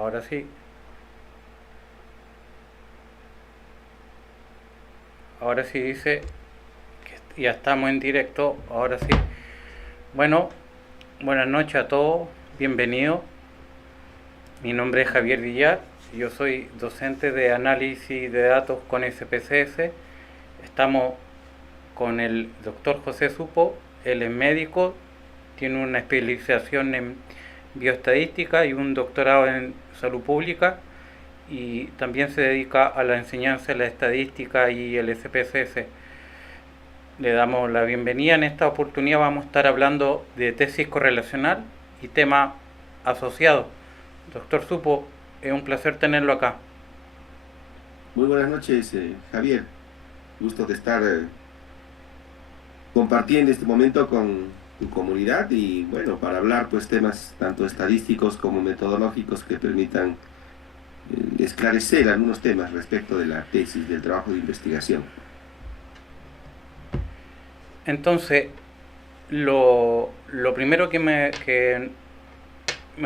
Ahora sí. Ahora sí dice que ya estamos en directo. Ahora sí. Bueno, buenas noches a todos. Bienvenidos. Mi nombre es Javier Villar. Yo soy docente de análisis de datos con SPSS. Estamos con el doctor José Supo. Él es médico. Tiene una especialización en bioestadística y un doctorado en salud pública. Y también se dedica a la enseñanza de la estadística y el SPSS. Le damos la bienvenida. En esta oportunidad vamos a estar hablando de tesis correlacional y tema asociado. Doctor Supo, es un placer tenerlo acá. Muy buenas noches, Javier. Gusto de estar compartiendo este momento con tu comunidad y bueno, para hablar pues temas tanto estadísticos como metodológicos que permitan esclarecer algunos temas respecto de la tesis, del trabajo de investigación. Entonces, lo primero que me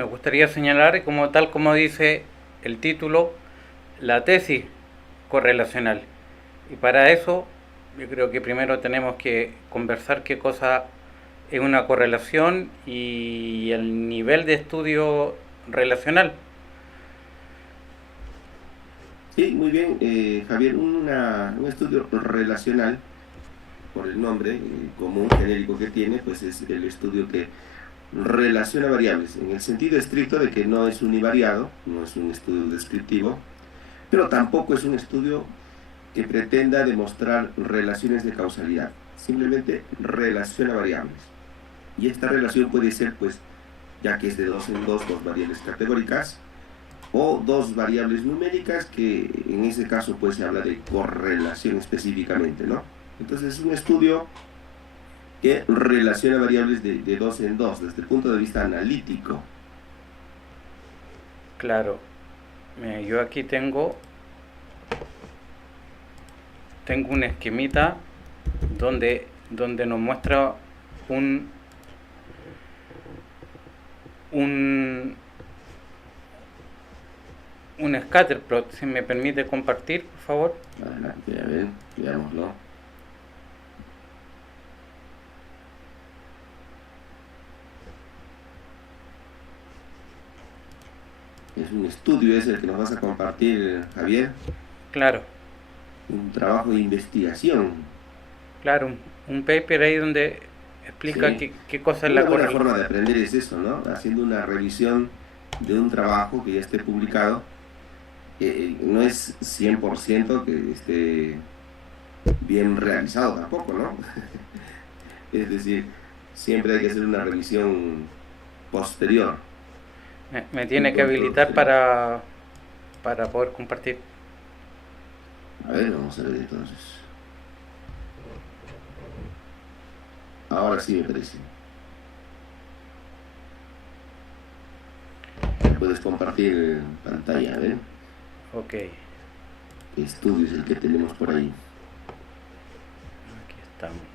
gustaría señalar, como tal como dice el título, la tesis correlacional. Y para eso, yo creo que primero tenemos que conversar qué cosa es una correlación y el nivel de estudio relacional. Sí, muy bien, Javier, un estudio relacional, por el nombre común genérico que tiene, pues es el estudio que relaciona variables, en el sentido estricto de que no es univariado, no es un estudio descriptivo, pero tampoco es un estudio que pretenda demostrar relaciones de causalidad, simplemente relaciona variables. Y esta relación puede ser, pues, ya que es de dos en dos, dos variables categóricas, o dos variables numéricas, que en ese caso, pues, se habla de correlación específicamente, ¿no? Entonces, es un estudio que relaciona variables de dos en dos, desde el punto de vista analítico. Claro, yo aquí tengo un esquemita donde nos muestra un, un, un scatterplot. Si me permite compartir, por favor. Adelante, a ver, veámoslo. Es un estudio ese el que nos vas a compartir, Javier, Claro, un trabajo de investigación. claro, un paper ahí donde explica Sí, qué cosa es una la buena correlación. forma de aprender es eso, ¿no? Haciendo una revisión de un trabajo que ya esté publicado, que no es 100% que esté bien realizado tampoco, ¿no? Es decir, siempre hay que hacer una revisión posterior, Me un tiene que control habilitar posterior. para poder compartir. A ver, vamos a ver entonces. Ahora sí me parece. Me puedes compartir pantalla, a ver. Ok, ¿Qué estudio es el que tenemos por ahí? aquí estamos.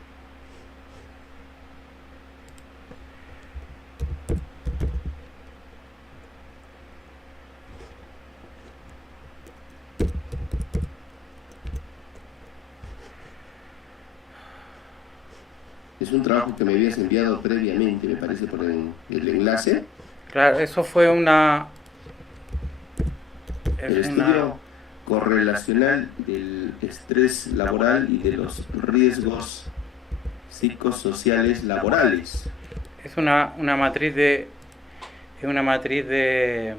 Es un trabajo que me habías enviado previamente, me parece, por el enlace. Claro, eso fue es El una, estudio correlacional del estrés laboral y de los riesgos psicosociales laborales. es una matriz es una matriz de,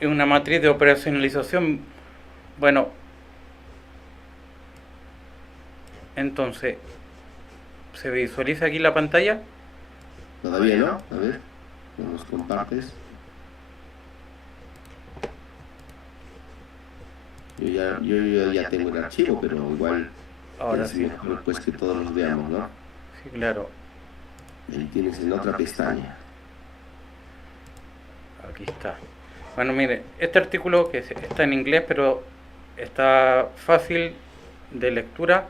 es una matriz de operacionalización. Bueno, entonces, ¿se visualiza aquí la pantalla? Todavía no, a ver, no nos compartes. Yo ya tengo el archivo, pero igual Ahora es sí, mejor pues que todos los veamos, ¿no? sí, claro, Ahí tienes en otra pestaña. aquí está. Bueno, mire, este artículo está en inglés, pero está fácil de lectura.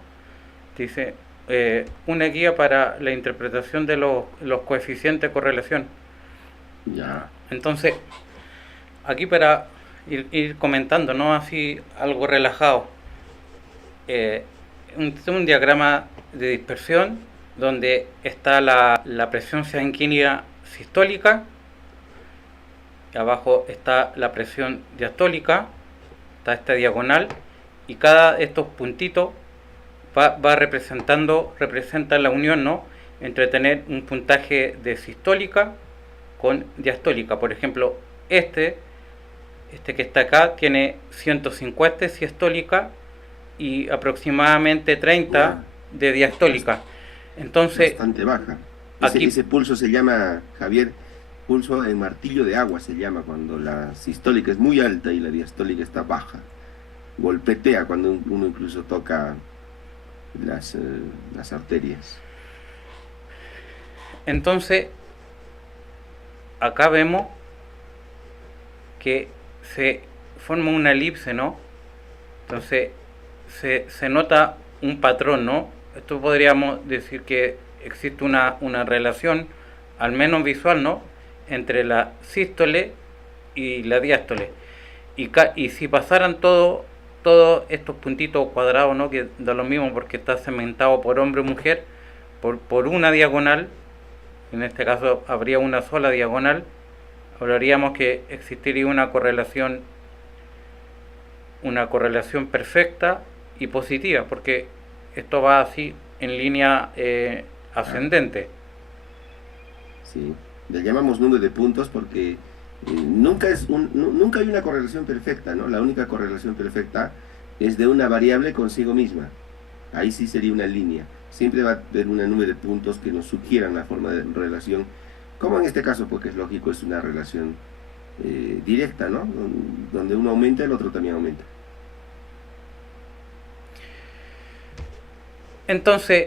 Dice, una guía para la interpretación de los coeficientes de correlación. Ya. Entonces, aquí para ir comentando, ¿no? Así algo relajado. Un diagrama de dispersión donde está la presión sanguínea sistólica, abajo está la presión diastólica, está esta diagonal, y cada de estos puntitos va representa la unión, ¿no? Entre tener un puntaje de sistólica con diastólica. Por ejemplo, este que está acá tiene 150 sistólica y aproximadamente 30 de diastólica. Entonces, bastante baja. Aquí, Ese pulso se llama, Javier, pulso en martillo de agua se llama cuando la sistólica es muy alta y la diastólica está baja. Golpetea cuando uno incluso toca las arterias. Entonces, acá vemos que se forma una elipse, ¿no? Entonces, se nota un patrón, ¿no? Esto podríamos decir que existe una relación, al menos visual, ¿no? Entre la sístole y la diástole. Y si pasaran todos estos puntitos cuadrados, ¿no? Que da lo mismo porque está segmentado por hombre o mujer, por una diagonal, en este caso habría una sola diagonal, hablaríamos que existiría una correlación perfecta y positiva, porque esto va así en línea ascendente. Sí, le llamamos número de puntos porque nunca hay una correlación perfecta, ¿no? La única correlación perfecta es de una variable consigo misma. Ahí sí sería una línea. Siempre va a haber un número de puntos que nos sugieran la forma de relación, como en este caso, porque es lógico, es una relación directa, ¿no? Donde uno aumenta, el otro también aumenta. Entonces,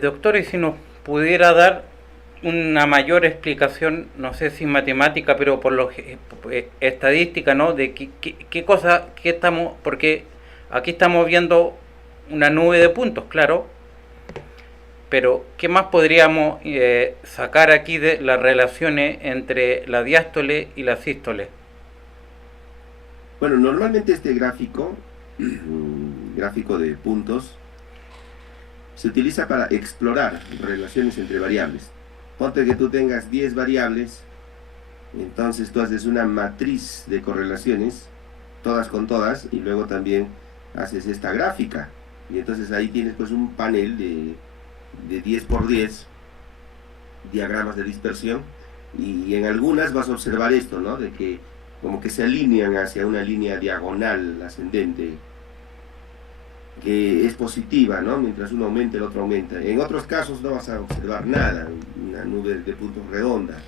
doctor, y si nos pudiera dar una mayor explicación, no sé si matemática, pero por lo estadística, ¿no? De qué cosa, qué estamos, porque aquí estamos viendo una nube de puntos, claro, pero ¿qué más podríamos sacar aquí de las relaciones entre la diástole y la sístole? Bueno, normalmente este gráfico, gráfico de puntos, se utiliza para explorar relaciones entre variables. Ponte que tú tengas 10 variables, entonces tú haces una matriz de correlaciones, todas con todas, y luego también haces esta gráfica. Y entonces ahí tienes pues un panel de 10 por 10 diagramas de dispersión, y en algunas vas a observar esto, ¿no? De que como que se alinean hacia una línea diagonal ascendente, que es positiva, ¿no? Mientras uno aumenta, el otro aumenta. En otros casos no vas a observar nada, una nube de puntos redonda.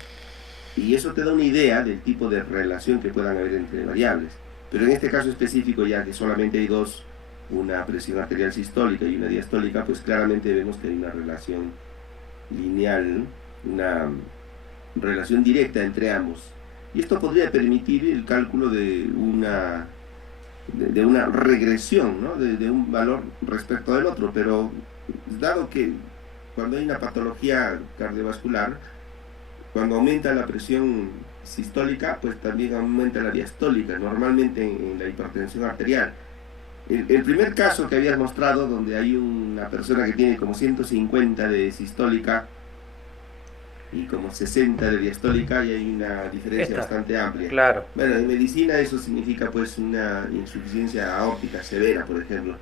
Y eso te da una idea del tipo de relación que puedan haber entre variables. Pero en este caso específico, ya que solamente hay dos, una presión arterial sistólica y una diastólica, pues claramente vemos que hay una relación lineal, una relación directa entre ambos. Y esto podría permitir el cálculo de una regresión, ¿no? de un valor respecto del otro, pero dado que cuando hay una patología cardiovascular, cuando aumenta la presión sistólica, pues también aumenta la diastólica, normalmente en la hipertensión arterial. El primer caso que habías mostrado, donde hay una persona que tiene como 150 de sistólica y como 60 de diastólica, y hay una diferencia bastante amplia. Claro. Bueno, en medicina eso significa pues una insuficiencia aórtica severa, por ejemplo.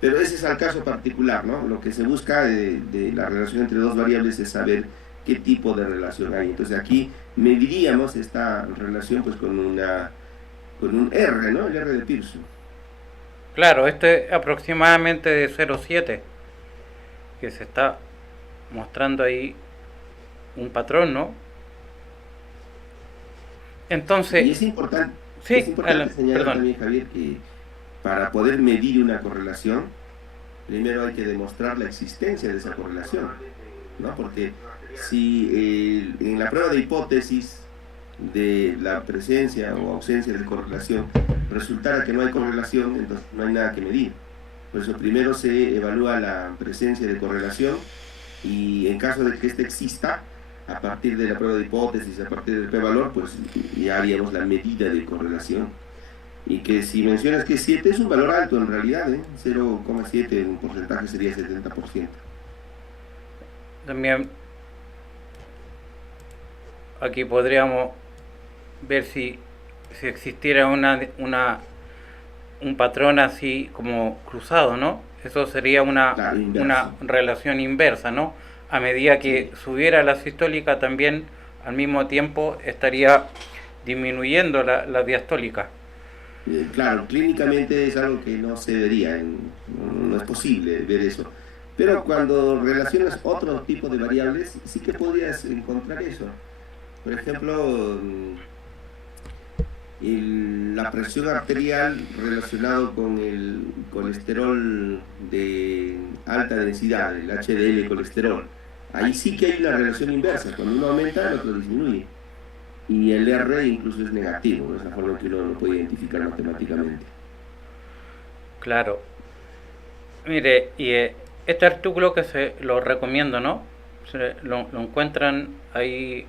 Pero ese es el caso particular, ¿no? Lo que se busca de la relación entre dos variables es saber qué tipo de relación hay. Entonces aquí mediríamos esta relación pues con un R, ¿no? El R de Pearson. Claro, este es aproximadamente de 0,7, que se está mostrando ahí un patrón, ¿no? Entonces, y es importante señalar también, Javier, que para poder medir una correlación, primero hay que demostrar la existencia de esa correlación, ¿no? Porque si en la prueba de hipótesis de la presencia o ausencia de correlación resultara que no hay correlación, entonces no hay nada que medir. Por eso primero se evalúa la presencia de correlación, y en caso de que ésta exista, a partir de la prueba de hipótesis, a partir del p-valor, pues ya haríamos la medida de correlación. Y que si mencionas que 7 es un valor alto en realidad, 0,7 en porcentaje sería 70%. También aquí podríamos ver si existiera un patrón así como cruzado, ¿no? Eso sería Claro, una inverso. relación inversa, ¿no? A medida que Sí. subiera la sistólica, también al mismo tiempo estaría disminuyendo la diastólica. Claro, clínicamente es algo que no se vería, no es posible ver eso. Pero cuando relacionas otro tipo de variables, sí que podrías encontrar eso. Por ejemplo, la presión arterial relacionado con el colesterol de alta densidad, el HDL colesterol. Ahí sí que hay una relación inversa. Cuando uno aumenta, el otro disminuye. Y el R incluso es negativo, ¿no? Es la forma en que uno lo puede identificar matemáticamente. Claro. Mire, y este artículo que se lo recomiendo, ¿no? Lo encuentran ahí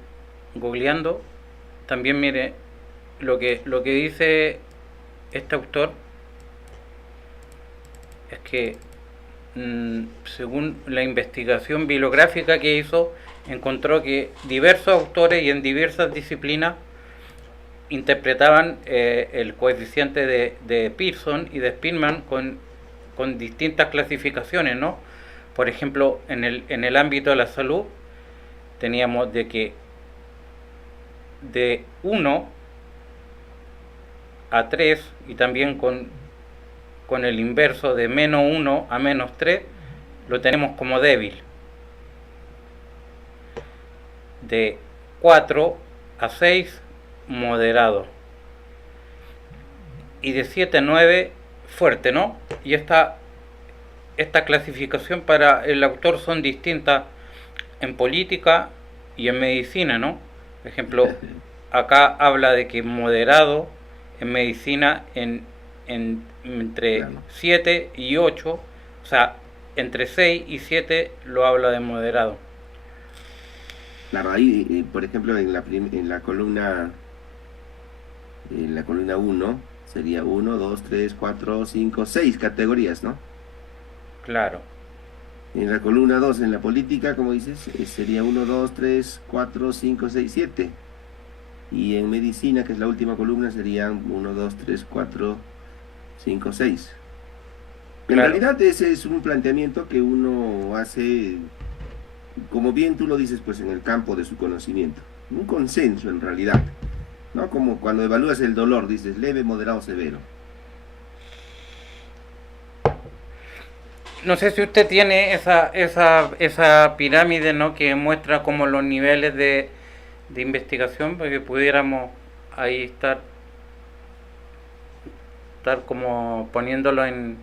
googleando. También mire, lo que dice este autor es que según la investigación bibliográfica que hizo, encontró que diversos autores y en diversas disciplinas interpretaban el coeficiente de Pearson y de Spearman con distintas clasificaciones, ¿no? Por ejemplo, en el ámbito de la salud teníamos de que de 1 a 3 y también con el inverso de -1 a -3 lo tenemos como débil. De 4 a 6 moderado. Y de 7 a 9 fuerte, ¿no? Y esta clasificación para el autor son distintas en política y en medicina, ¿no? Por ejemplo, acá habla de que moderado en medicina entre Claro. 7 y 8, o sea, entre 6 y 7 lo habla de moderado. Claro, ahí, por ejemplo, en la columna uno sería uno 2 3 4 5 6 categorías, ¿no? Claro, En la columna 2 en la política, como dices, sería uno 2 3 4 5 6 7. Y en medicina, que es la última columna, serían uno 2 3 4 5 6. En claro. realidad ese es un planteamiento que uno hace, como bien tú lo dices, pues en el campo de su conocimiento. Un consenso en realidad, ¿no? Como cuando evalúas el dolor, dices leve, moderado, severo. No sé si usted tiene esa pirámide, ¿no? Que muestra como los niveles de investigación, para que pudiéramos ahí estar como poniéndolo en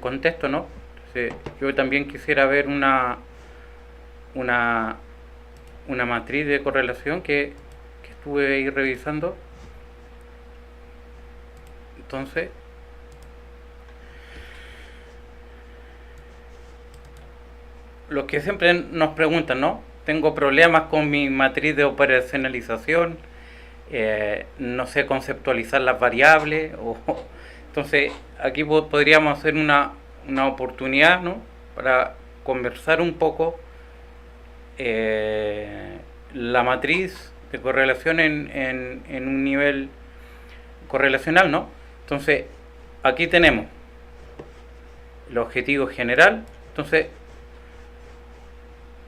contexto, ¿no? Entonces, yo también quisiera ver una, una matriz de correlación que estuve ahí revisando. Entonces, los que siempre nos preguntan, ¿no? Tengo problemas con mi matriz de operacionalización, no sé conceptualizar las variables. Entonces, aquí podríamos hacer una oportunidad, ¿no? Para conversar un poco la matriz de correlación en un nivel correlacional, ¿no? Entonces, aquí tenemos el objetivo general. Entonces,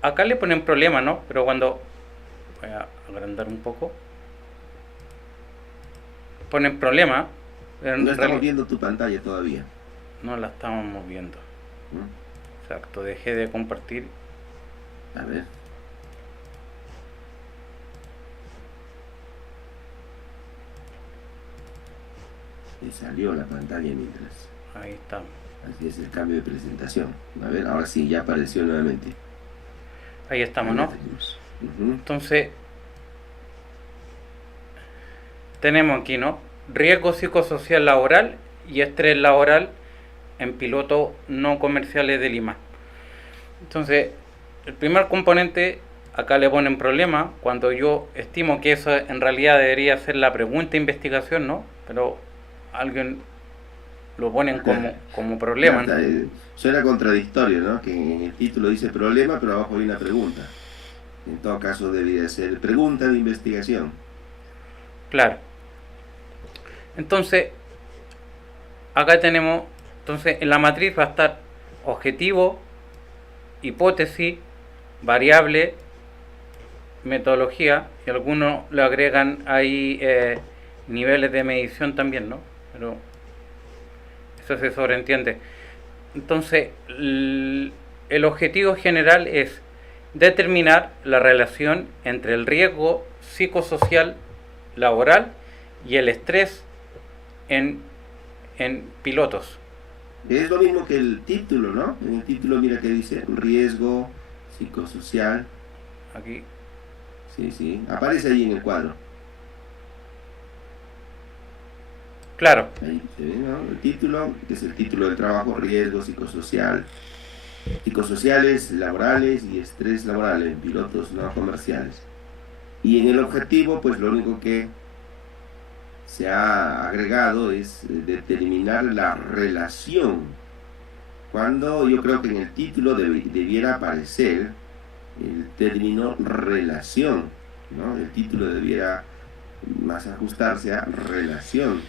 acá le ponen problema, ¿no? Pero cuando... Voy a agrandar un poco. Ponen problema. Pero No estamos viendo tu pantalla todavía. no la estamos viendo. ¿No? Exacto, dejé de compartir. A ver. Me salió la pantalla mientras. Ahí está. Así es el cambio de presentación. A ver, ahora sí, ya apareció nuevamente. Ahí estamos, Ahí la ¿no? tenemos. Ujú. Entonces, tenemos aquí, ¿no? Riesgo psicosocial laboral y estrés laboral en pilotos no comerciales de Lima. Entonces, el primer componente acá le ponen problema, cuando yo estimo que eso en realidad debería ser la pregunta de investigación, ¿no? Pero alguien lo ponen como problema, ¿no? Suena contradictorio, ¿no? Que en el título dice problema, pero abajo hay una pregunta. En todo caso debería ser pregunta de investigación. Claro. Entonces, acá tenemos, entonces en la matriz va a estar objetivo, hipótesis, variable, metodología, y algunos le agregan ahí niveles de medición también, ¿no? Pero eso se sobreentiende. Entonces, el objetivo general es determinar la relación entre el riesgo psicosocial laboral y el estrés en pilotos. Es lo mismo que el título, ¿no? En el título mira que dice riesgo psicosocial. Aquí. Sí, sí, aparece ahí en el cuadro. Claro. Ahí se ve, ¿no? El título, que es el título del trabajo, riesgo psicosocial, psicosociales, laborales y estrés laboral en pilotos no comerciales. Y en el objetivo, pues lo único que se ha agregado es determinar la relación. Cuando yo creo que en el título debiera aparecer el término relación, ¿no? El título debiera más ajustarse a relación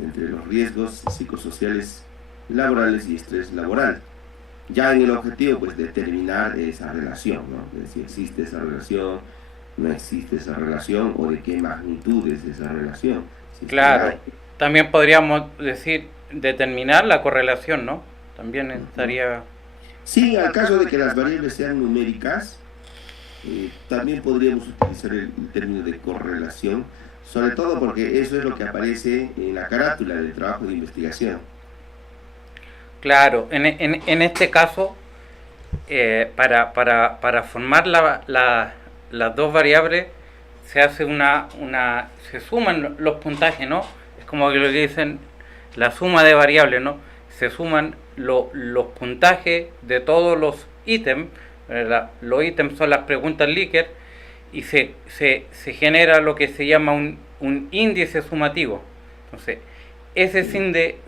entre los riesgos psicosociales laborales y estrés laboral. Ya en el objetivo, pues determinar esa relación, ¿no? Si existe esa relación, no existe esa relación o de qué magnitud es esa relación. Si claro, también podríamos decir determinar la correlación, ¿no? También estaría... Sí, al caso de que las variables sean numéricas, también podríamos utilizar el término de correlación, sobre todo porque eso es lo que aparece en la carátula del trabajo de investigación. Claro, en este caso, para formar las dos variables, se hace se suman los puntajes, ¿no? Es como que lo que dicen, la suma de variables, ¿no? Se suman los puntajes de todos los ítems, ¿verdad? Los ítems son las preguntas Likert, y se genera lo que se llama un índice sumativo. Entonces, ese índice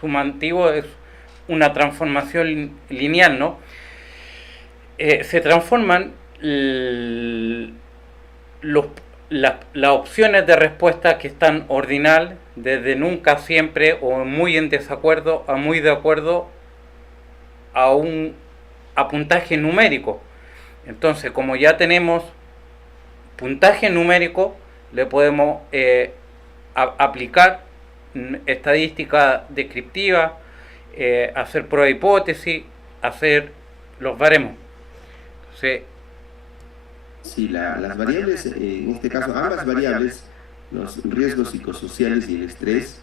sumativo es una transformación lineal, ¿no? Se transforman las opciones de respuesta que están ordinal, desde nunca, siempre o muy en desacuerdo a muy de acuerdo a puntaje numérico. Entonces, como ya tenemos puntaje numérico, le podemos aplicar estadística descriptiva, hacer prueba de hipótesis, hacer los baremos. Entonces, sí, las variables, en este caso, ambas variables, los riesgos psicosociales y el estrés,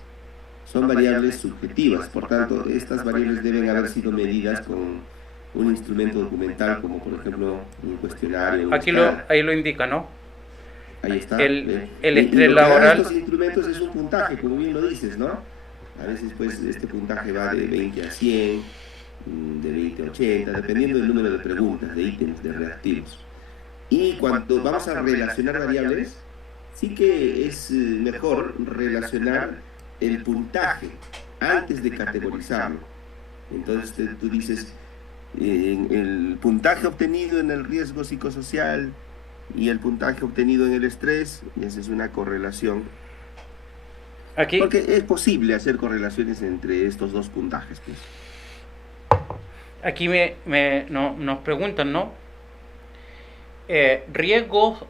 son variables subjetivas. Por tanto, estas variables deben haber sido medidas con un instrumento documental, como por ejemplo un cuestionario. Aquí ahí lo indica, ¿no? Ahí está. El estrés laboral. Estos instrumentos es un puntaje, como bien lo dices, ¿no? A veces, pues, este puntaje va de 20 a 100, de 20 a 80, dependiendo del número de preguntas, de ítems, de reactivos. Y cuando vamos a relacionar variables, sí que es mejor relacionar el puntaje antes de categorizarlo. Entonces tú dices, el puntaje obtenido en el riesgo psicosocial y el puntaje obtenido en el estrés, y esa es una correlación. Aquí, porque es posible hacer correlaciones entre estos dos puntajes, pues. Aquí nos preguntan, ¿no? Riesgo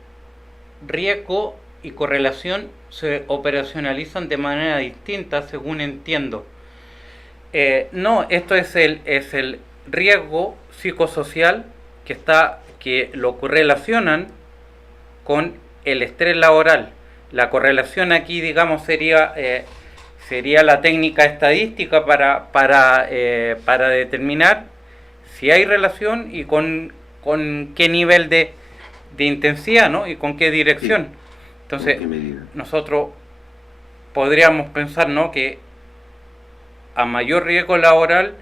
y correlación se operacionalizan de manera distinta, según entiendo. No, esto es el riesgo psicosocial que lo correlacionan con el estrés laboral. La correlación aquí, digamos, sería la técnica estadística para determinar si hay relación y con qué nivel de intensidad, ¿no? Y con qué dirección. Sí. Entonces, nosotros podríamos pensar, ¿no?, que a mayor riesgo laboral,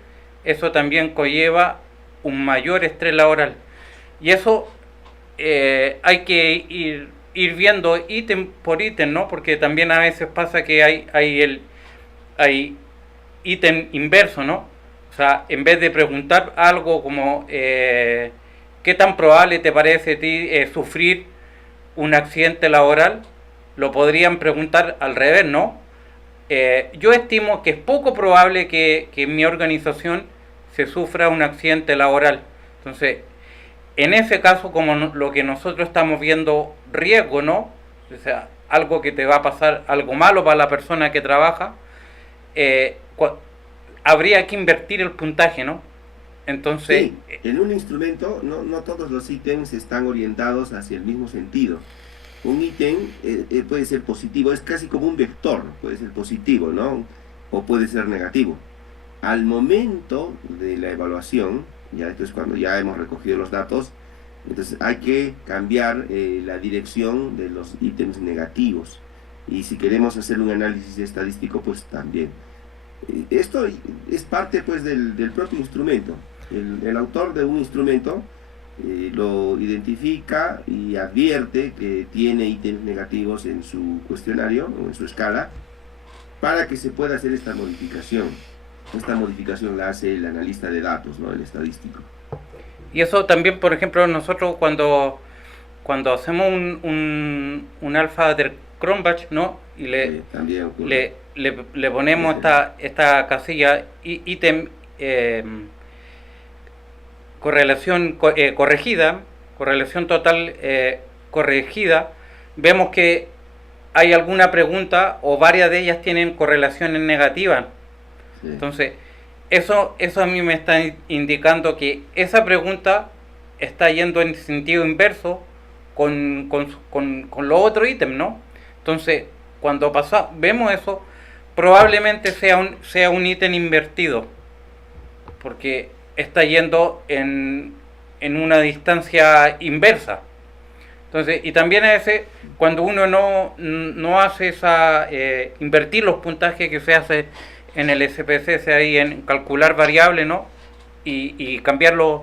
eso también conlleva un mayor estrés laboral. Y eso hay que ir viendo ítem por ítem, ¿no? Porque también a veces pasa que hay ítem inverso, ¿no? O sea, en vez de preguntar algo como ¿qué tan probable te parece a ti sufrir un accidente laboral? Lo podrían preguntar al revés, ¿no? Yo estimo que es poco probable que en mi organización se sufra un accidente laboral. Entonces, en ese caso, como lo que nosotros estamos viendo, riesgo, ¿no? O sea, algo que te va a pasar, algo malo para la persona que trabaja, eh, habría que invertir el puntaje, ¿no? Entonces, Sí, en un instrumento no todos los ítems están orientados hacia el mismo sentido. Un ítem puede ser positivo, es casi como un vector, puede ser positivo, ¿no? O puede ser negativo. Al momento de la evaluación, ya esto es cuando ya hemos recogido los datos, entonces hay que cambiar la dirección de los ítems negativos. Y si queremos hacer un análisis estadístico, pues también. Esto es parte pues del propio instrumento. El autor de un instrumento lo identifica y advierte que tiene ítems negativos en su cuestionario o en su escala para que se pueda hacer esta modificación. Esta modificación la hace el analista de datos, ¿no? El estadístico. y eso también, por ejemplo, nosotros cuando hacemos un alfa de Cronbach, ¿no? Y También ocurre. le ponemos esta casilla ítem corregida, correlación total corregida, vemos que hay alguna pregunta o varias de ellas tienen correlaciones negativas. Sí. Entonces, eso a mí me está indicando que esa pregunta está yendo en sentido inverso con los otros ítems, ¿no? Entonces, cuando vemos eso, probablemente sea un ítem invertido, porque está yendo en una distancia inversa. Entonces, y también a veces, cuando uno no hace invertir los puntajes que se hace en el SPSS ahí en calcular variables, ¿no? Y cambiar los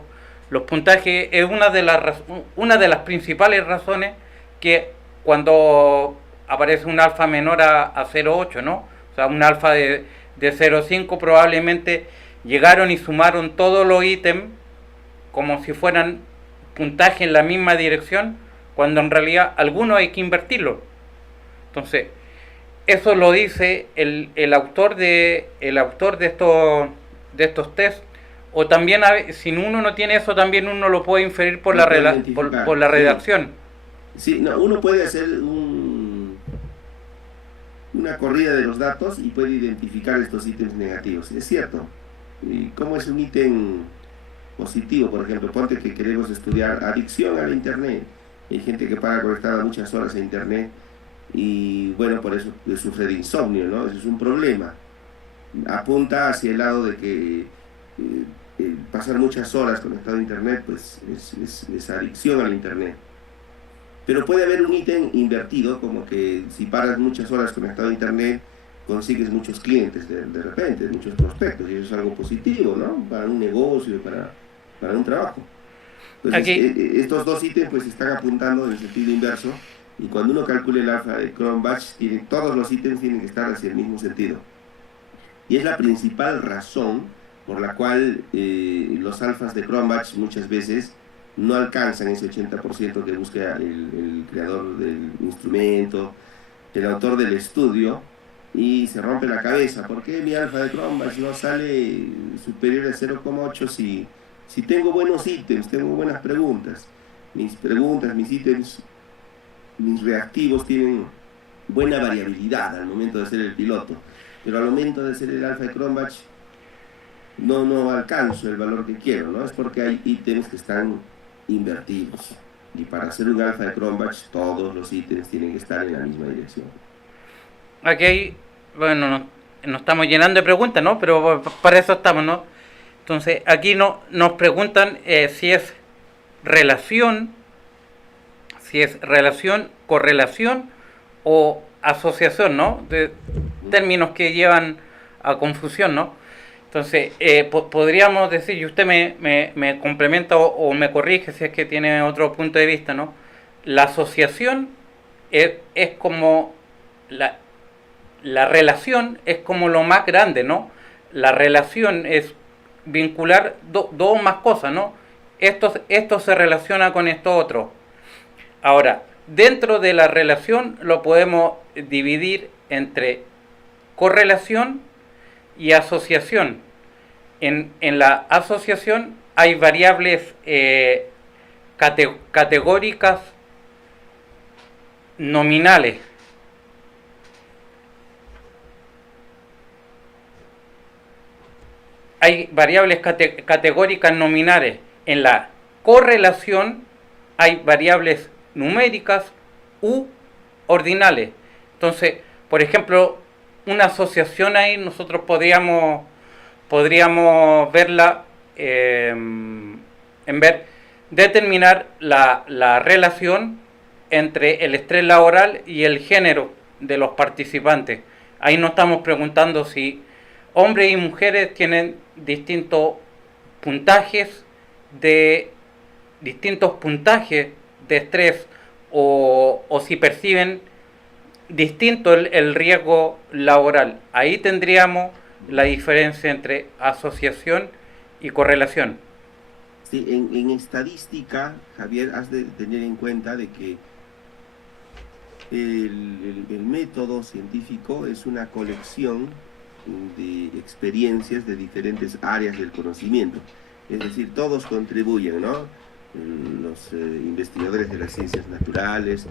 puntajes, es una de las principales razones que cuando aparece un alfa menor a 0,8, ¿no? O sea, un alfa de 0,5 probablemente llegaron y sumaron todos los ítems como si fueran puntaje en la misma dirección, cuando en realidad algunos hay que invertirlo. Entonces, eso lo dice el autor de estos test, o también si uno no tiene eso, también uno lo puede inferir por la redacción. Sí, no, uno puede hacer una corrida de los datos y puede identificar estos ítems negativos. Es cierto. ¿Y cómo es un ítem positivo? Por ejemplo, ponte que queremos estudiar adicción al Internet. Hay gente que para conectada muchas horas a Internet y bueno, por eso sufre de insomnio, ¿no? Eso es un problema. Apunta hacia el lado de que pasar muchas horas conectado a Internet pues es adicción al Internet. Pero puede haber un ítem invertido, como que si paras muchas horas conectado a Internet, consigues muchos clientes de repente, muchos prospectos, y eso es algo positivo, ¿no? Para un negocio, para un trabajo. Entonces, estos dos ítems pues están apuntando en el sentido inverso, y cuando uno calcula el alfa de Cronbach, todos los ítems tienen que estar hacia el mismo sentido. Y es la principal razón por la cual los alfas de Cronbach muchas veces no alcanzan ese 80% que busca el creador del instrumento, el autor del estudio, y se rompe la cabeza. ¿Por qué mi alfa de Cronbach no sale superior a 0,8 si tengo buenos ítems, tengo buenas preguntas? Mis preguntas, mis ítems, mis reactivos tienen buena variabilidad al momento de hacer el piloto, pero al momento de hacer el alfa de Cronbach no alcanzo el valor que quiero, ¿no? Es porque hay ítems que están invertidos. Y para hacer un alfa de Cronbach, todos los ítems tienen que estar en la misma dirección. Aquí, bueno, nos estamos llenando de preguntas, ¿no? Pero para eso estamos, ¿no? Entonces, aquí nos preguntan si es relación, correlación o asociación, ¿no? De términos que llevan a confusión, ¿no? Entonces, podríamos decir, y usted me complementa o me corrige si es que tiene otro punto de vista, ¿no? La asociación es como la relación es como lo más grande, ¿no? La relación es vincular dos más cosas, ¿no? Esto se relaciona con esto otro. Ahora, dentro de la relación lo podemos dividir entre correlación y asociación. En la asociación hay variables categóricas nominales. Hay variables categóricas nominales. En la correlación hay variables numéricas u ordinales. Entonces, por ejemplo, una asociación ahí nosotros podríamos verla determinar la relación entre el estrés laboral y el género de los participantes. Ahí no estamos preguntando si hombres y mujeres tienen distintos puntajes de estrés o si perciben distinto el riesgo laboral. Ahí tendríamos la diferencia entre asociación y correlación. Sí, en estadística, Javier, has de tener en cuenta de que el método científico es una colección de experiencias de diferentes áreas del conocimiento. Es decir, todos contribuyen, ¿no? Los investigadores de las ciencias naturales,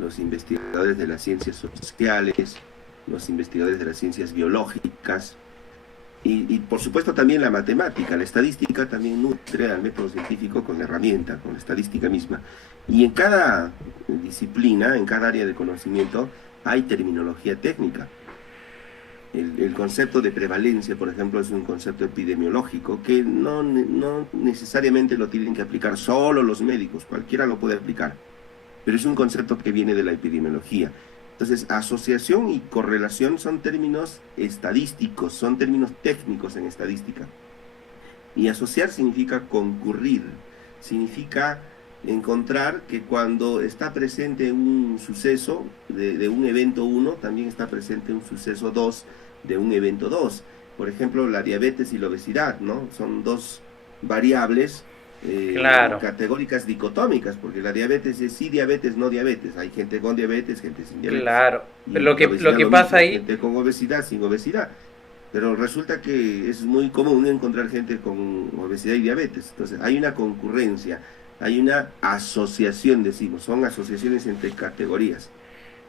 los investigadores de las ciencias sociales, los investigadores de las ciencias biológicas, y por supuesto también la matemática, la estadística también nutre al método científico con herramienta, con la estadística misma. Y en cada disciplina, en cada área de conocimiento, hay terminología técnica. El concepto de prevalencia, por ejemplo, es un concepto epidemiológico que no necesariamente lo tienen que aplicar solo los médicos, cualquiera lo puede aplicar, pero es un concepto que viene de la epidemiología. Entonces, asociación y correlación son términos estadísticos, son términos técnicos en estadística. Y asociar significa concurrir, significa encontrar que cuando está presente un suceso de un evento 1, también está presente un suceso 2 de un evento 2. Por ejemplo, la diabetes y la obesidad, ¿no? Son dos variables Claro. categóricas dicotómicas, porque la diabetes es sí diabetes, no diabetes. Hay gente con diabetes, gente sin diabetes. Claro. Y Lo que mismo, pasa ahí, gente con obesidad, sin obesidad. Pero resulta que es muy común encontrar gente con obesidad y diabetes. Entonces, hay una concurrencia, hay una asociación, decimos, son asociaciones entre categorías.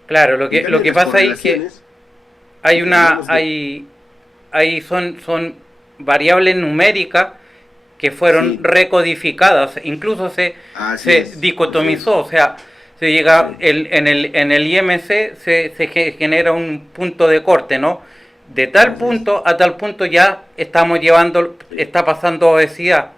claro, lo que pasa ahí es que hay son variables numéricas que fueron sí, recodificadas, incluso se dicotomizó, o sea, se llega en el IMC se genera un punto de corte, ¿no? De tal punto a tal punto ya está pasando obesidad.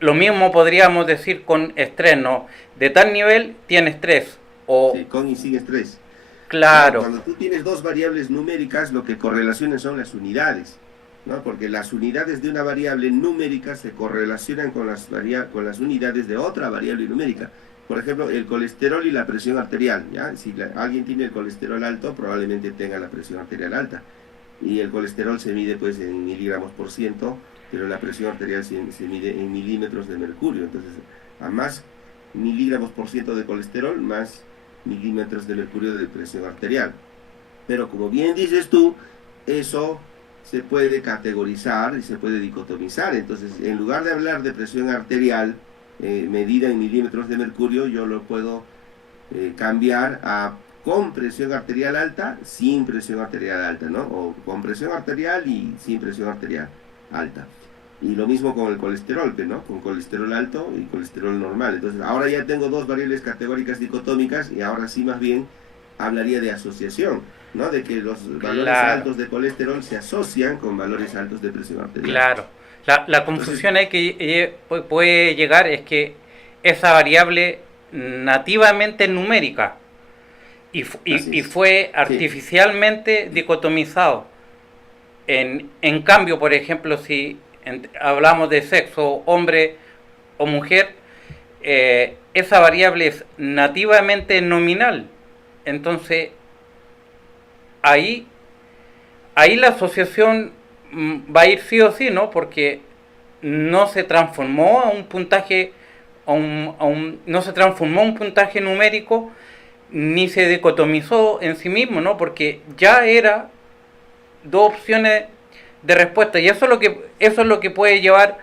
Lo mismo podríamos decir con estrés, ¿no? De tal nivel tiene estrés. Sí, con y sin estrés. Claro. Cuando tú tienes dos variables numéricas, lo que correlacionan son las unidades, ¿no? Porque las unidades de una variable numérica se correlacionan con las unidades de otra variable numérica. Por ejemplo, el colesterol y la presión arterial, ¿ya? Si alguien tiene el colesterol alto, probablemente tenga la presión arterial alta. Y el colesterol se mide pues en miligramos por ciento, pero la presión arterial se mide en milímetros de mercurio. Entonces, a más miligramos por ciento de colesterol, más milímetros de mercurio de presión arterial. Pero como bien dices tú, eso se puede categorizar y se puede dicotomizar. Entonces, en lugar de hablar de presión arterial medida en milímetros de mercurio, yo lo puedo cambiar a con presión arterial alta, sin presión arterial alta, ¿no? O con presión arterial y sin presión arterial alta. Y lo mismo con el colesterol, ¿no? Con colesterol alto y colesterol normal. Entonces, ahora ya tengo dos variables categóricas dicotómicas y ahora sí más bien hablaría de asociación, ¿no? De que los valores altos de colesterol se asocian con valores altos de presión arterial. Claro. La confusión ahí que puede llegar es que esa variable nativamente numérica y fue artificialmente dicotomizado. En cambio, por ejemplo, si hablamos de sexo, hombre o mujer, esa variable es nativamente nominal. Entonces, ahí, ahí la asociación va a ir sí o sí, ¿no? Porque no se transformó a un puntaje, no se transformó a un puntaje numérico, ni se dicotomizó en sí mismo, ¿no? Porque ya era dos opciones de respuesta, y eso es lo que puede llevar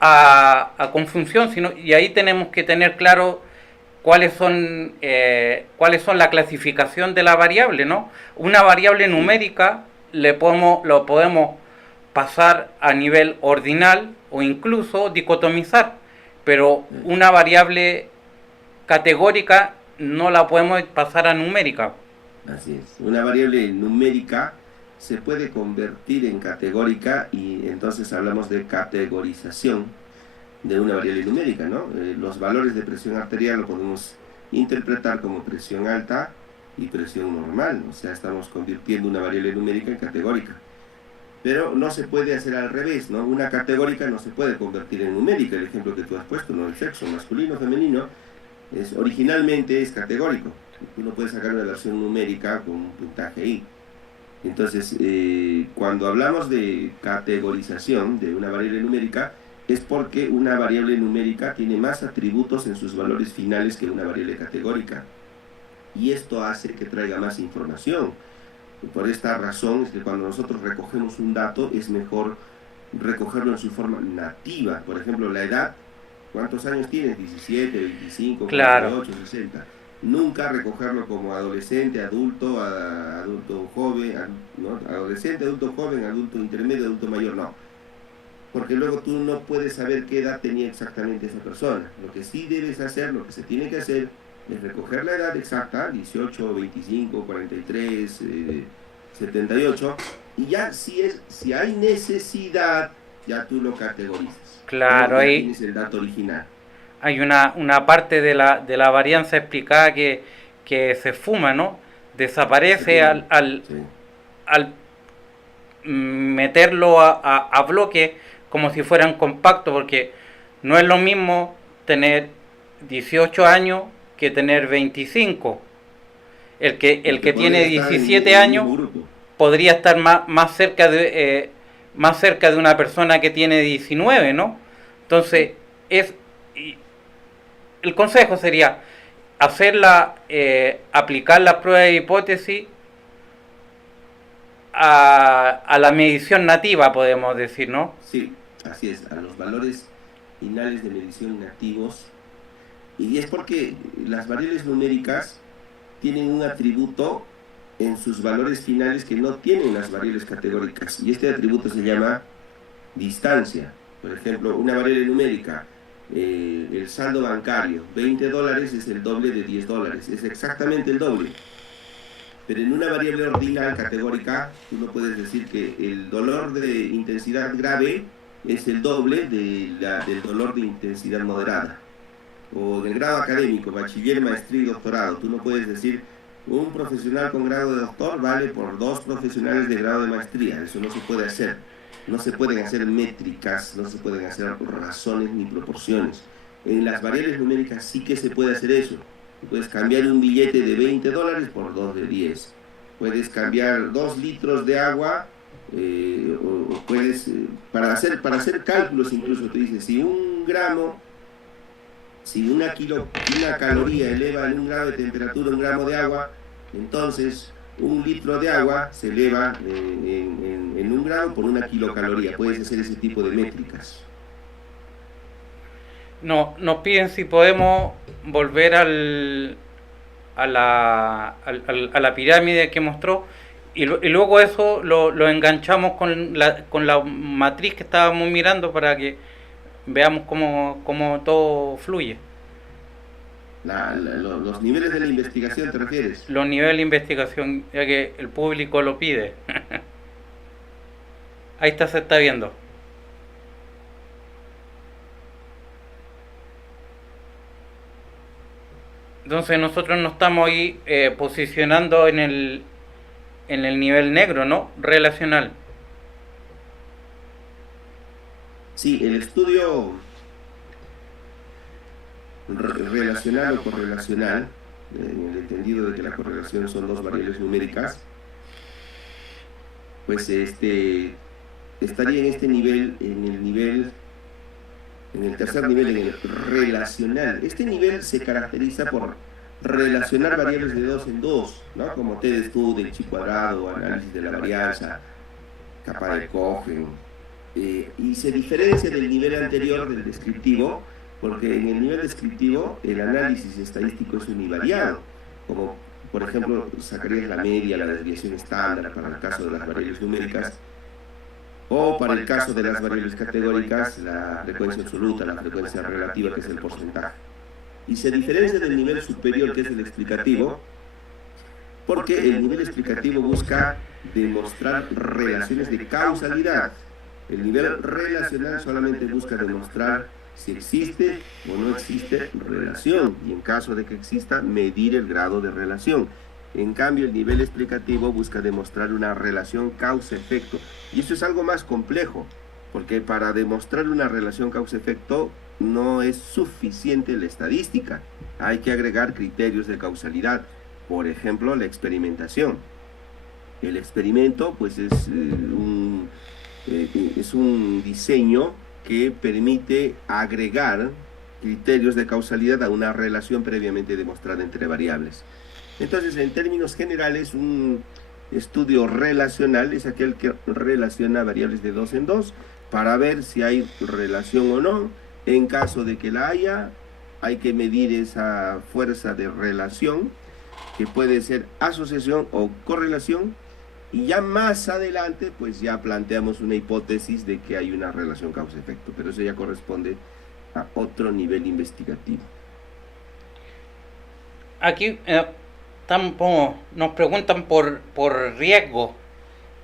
a confusión, y ahí tenemos que tener claro cuáles son la clasificación de la variable, ¿no? Una variable numérica lo podemos pasar a nivel ordinal o incluso dicotomizar, pero una variable categórica no la podemos pasar a numérica. Así es. Una variable numérica se puede convertir en categórica y entonces hablamos de categorización de una variable numérica, ¿no? Los valores de presión arterial lo podemos interpretar como presión alta y presión normal, o sea, estamos convirtiendo una variable numérica en categórica. Pero no se puede hacer al revés, ¿no? Una categórica no se puede convertir en numérica, el ejemplo que tú has puesto, ¿no? El sexo masculino o femenino originalmente es categórico. Tú no puedes sacar una versión numérica con un puntaje ahí. Entonces, cuando hablamos de categorización de una variable numérica, es porque una variable numérica tiene más atributos en sus valores finales que una variable categórica. Y esto hace que traiga más información. Por esta razón es que cuando nosotros recogemos un dato, es mejor recogerlo en su forma nativa. Por ejemplo, la edad. ¿Cuántos años tienes? 17, 25, Claro. 48, 60. Nunca recogerlo como adolescente, adulto, adulto joven, ¿no? Adolescente, adulto joven, adulto intermedio, adulto mayor, no. Porque luego tú no puedes saber qué edad tenía exactamente esa persona. Lo que sí debes hacer, lo que se tiene que hacer, es recoger la edad exacta, 18, 25, 43, 78, y ya si hay necesidad, ya tú lo categorizas. Claro, ya ahí tienes el dato original. hay una parte de la varianza explicada que se fuma, ¿no? Desaparece Sí. al meterlo a bloque como si fueran compactos, porque no es lo mismo tener 18 años que tener 25. El que tiene 17 años podría estar más cerca de una persona que tiene 19, ¿no? Entonces, el consejo sería aplicar la prueba de hipótesis a la medición nativa, podemos decir, ¿no? Sí, así es, a los valores finales de medición nativos. Y es porque las variables numéricas tienen un atributo en sus valores finales que no tienen las variables categóricas. Y este atributo se llama distancia. Por ejemplo, una variable numérica, el saldo bancario, $20 es el doble de $10, es exactamente el doble. Pero en una variable ordinal categórica, tú no puedes decir que el dolor de intensidad grave es el doble del dolor de intensidad moderada. O del grado académico, bachiller, maestría y doctorado. Tú no puedes decir un profesional con grado de doctor vale por 2 profesionales de grado de maestría. Eso no se puede hacer. No se pueden hacer métricas, no se pueden hacer razones ni proporciones. En las variables numéricas sí que se puede hacer eso. Puedes cambiar un billete de $20 por 2 de 10. Puedes cambiar 2 litros de agua, o puedes, para hacer cálculos incluso, te dices, si una caloría eleva en 1 grado de temperatura 1 gramo de agua, entonces 1 litro de agua se eleva en 1 grado por 1 kilocaloría. Puedes hacer ese tipo de métricas. No, nos piden si podemos volver a la pirámide que mostró y luego eso lo enganchamos con la matriz que estábamos mirando para que veamos cómo todo fluye. Los niveles de la investigación, ¿te refieres? Los niveles de investigación, ya que el público lo pide. Ahí se está viendo. Entonces nosotros nos estamos ahí posicionando en el nivel negro, ¿no? Relacional. Sí, el estudio relacional o correlacional, en el entendido de que la correlación son dos variables numéricas, pues estaría en este nivel, en el tercer nivel, en el relacional. Este nivel se caracteriza por relacionar variables de dos en dos, ¿no? Como T de Student, chi cuadrado, análisis de la varianza, capa de Cohen, y se diferencia del nivel anterior, del descriptivo, porque en el nivel descriptivo el análisis estadístico es univariado, como por ejemplo sacarías la media, la desviación estándar para el caso de las variables numéricas, o para el caso de las variables categóricas, la frecuencia absoluta, la frecuencia relativa, que es el porcentaje. Y se diferencia del nivel superior, que es el explicativo, porque el nivel explicativo busca demostrar relaciones de causalidad. El nivel relacional solamente busca demostrar si existe o no existe relación, y en caso de que exista, medir el grado de relación. En cambio, el nivel explicativo busca demostrar una relación causa-efecto. Y eso es algo más complejo, porque para demostrar una relación causa-efecto no es suficiente la estadística. Hay que agregar criterios de causalidad. Por ejemplo, la experimentación. El experimento, pues, es un diseño que permite agregar criterios de causalidad a una relación previamente demostrada entre variables. Entonces, en términos generales, un estudio relacional es aquel que relaciona variables de dos en dos para ver si hay relación o no. En caso de que la haya, hay que medir esa fuerza de relación, que puede ser asociación o correlación, y ya más adelante, pues ya planteamos una hipótesis de que hay una relación causa-efecto, pero eso ya corresponde a otro nivel investigativo. Aquí nos preguntan por riesgo,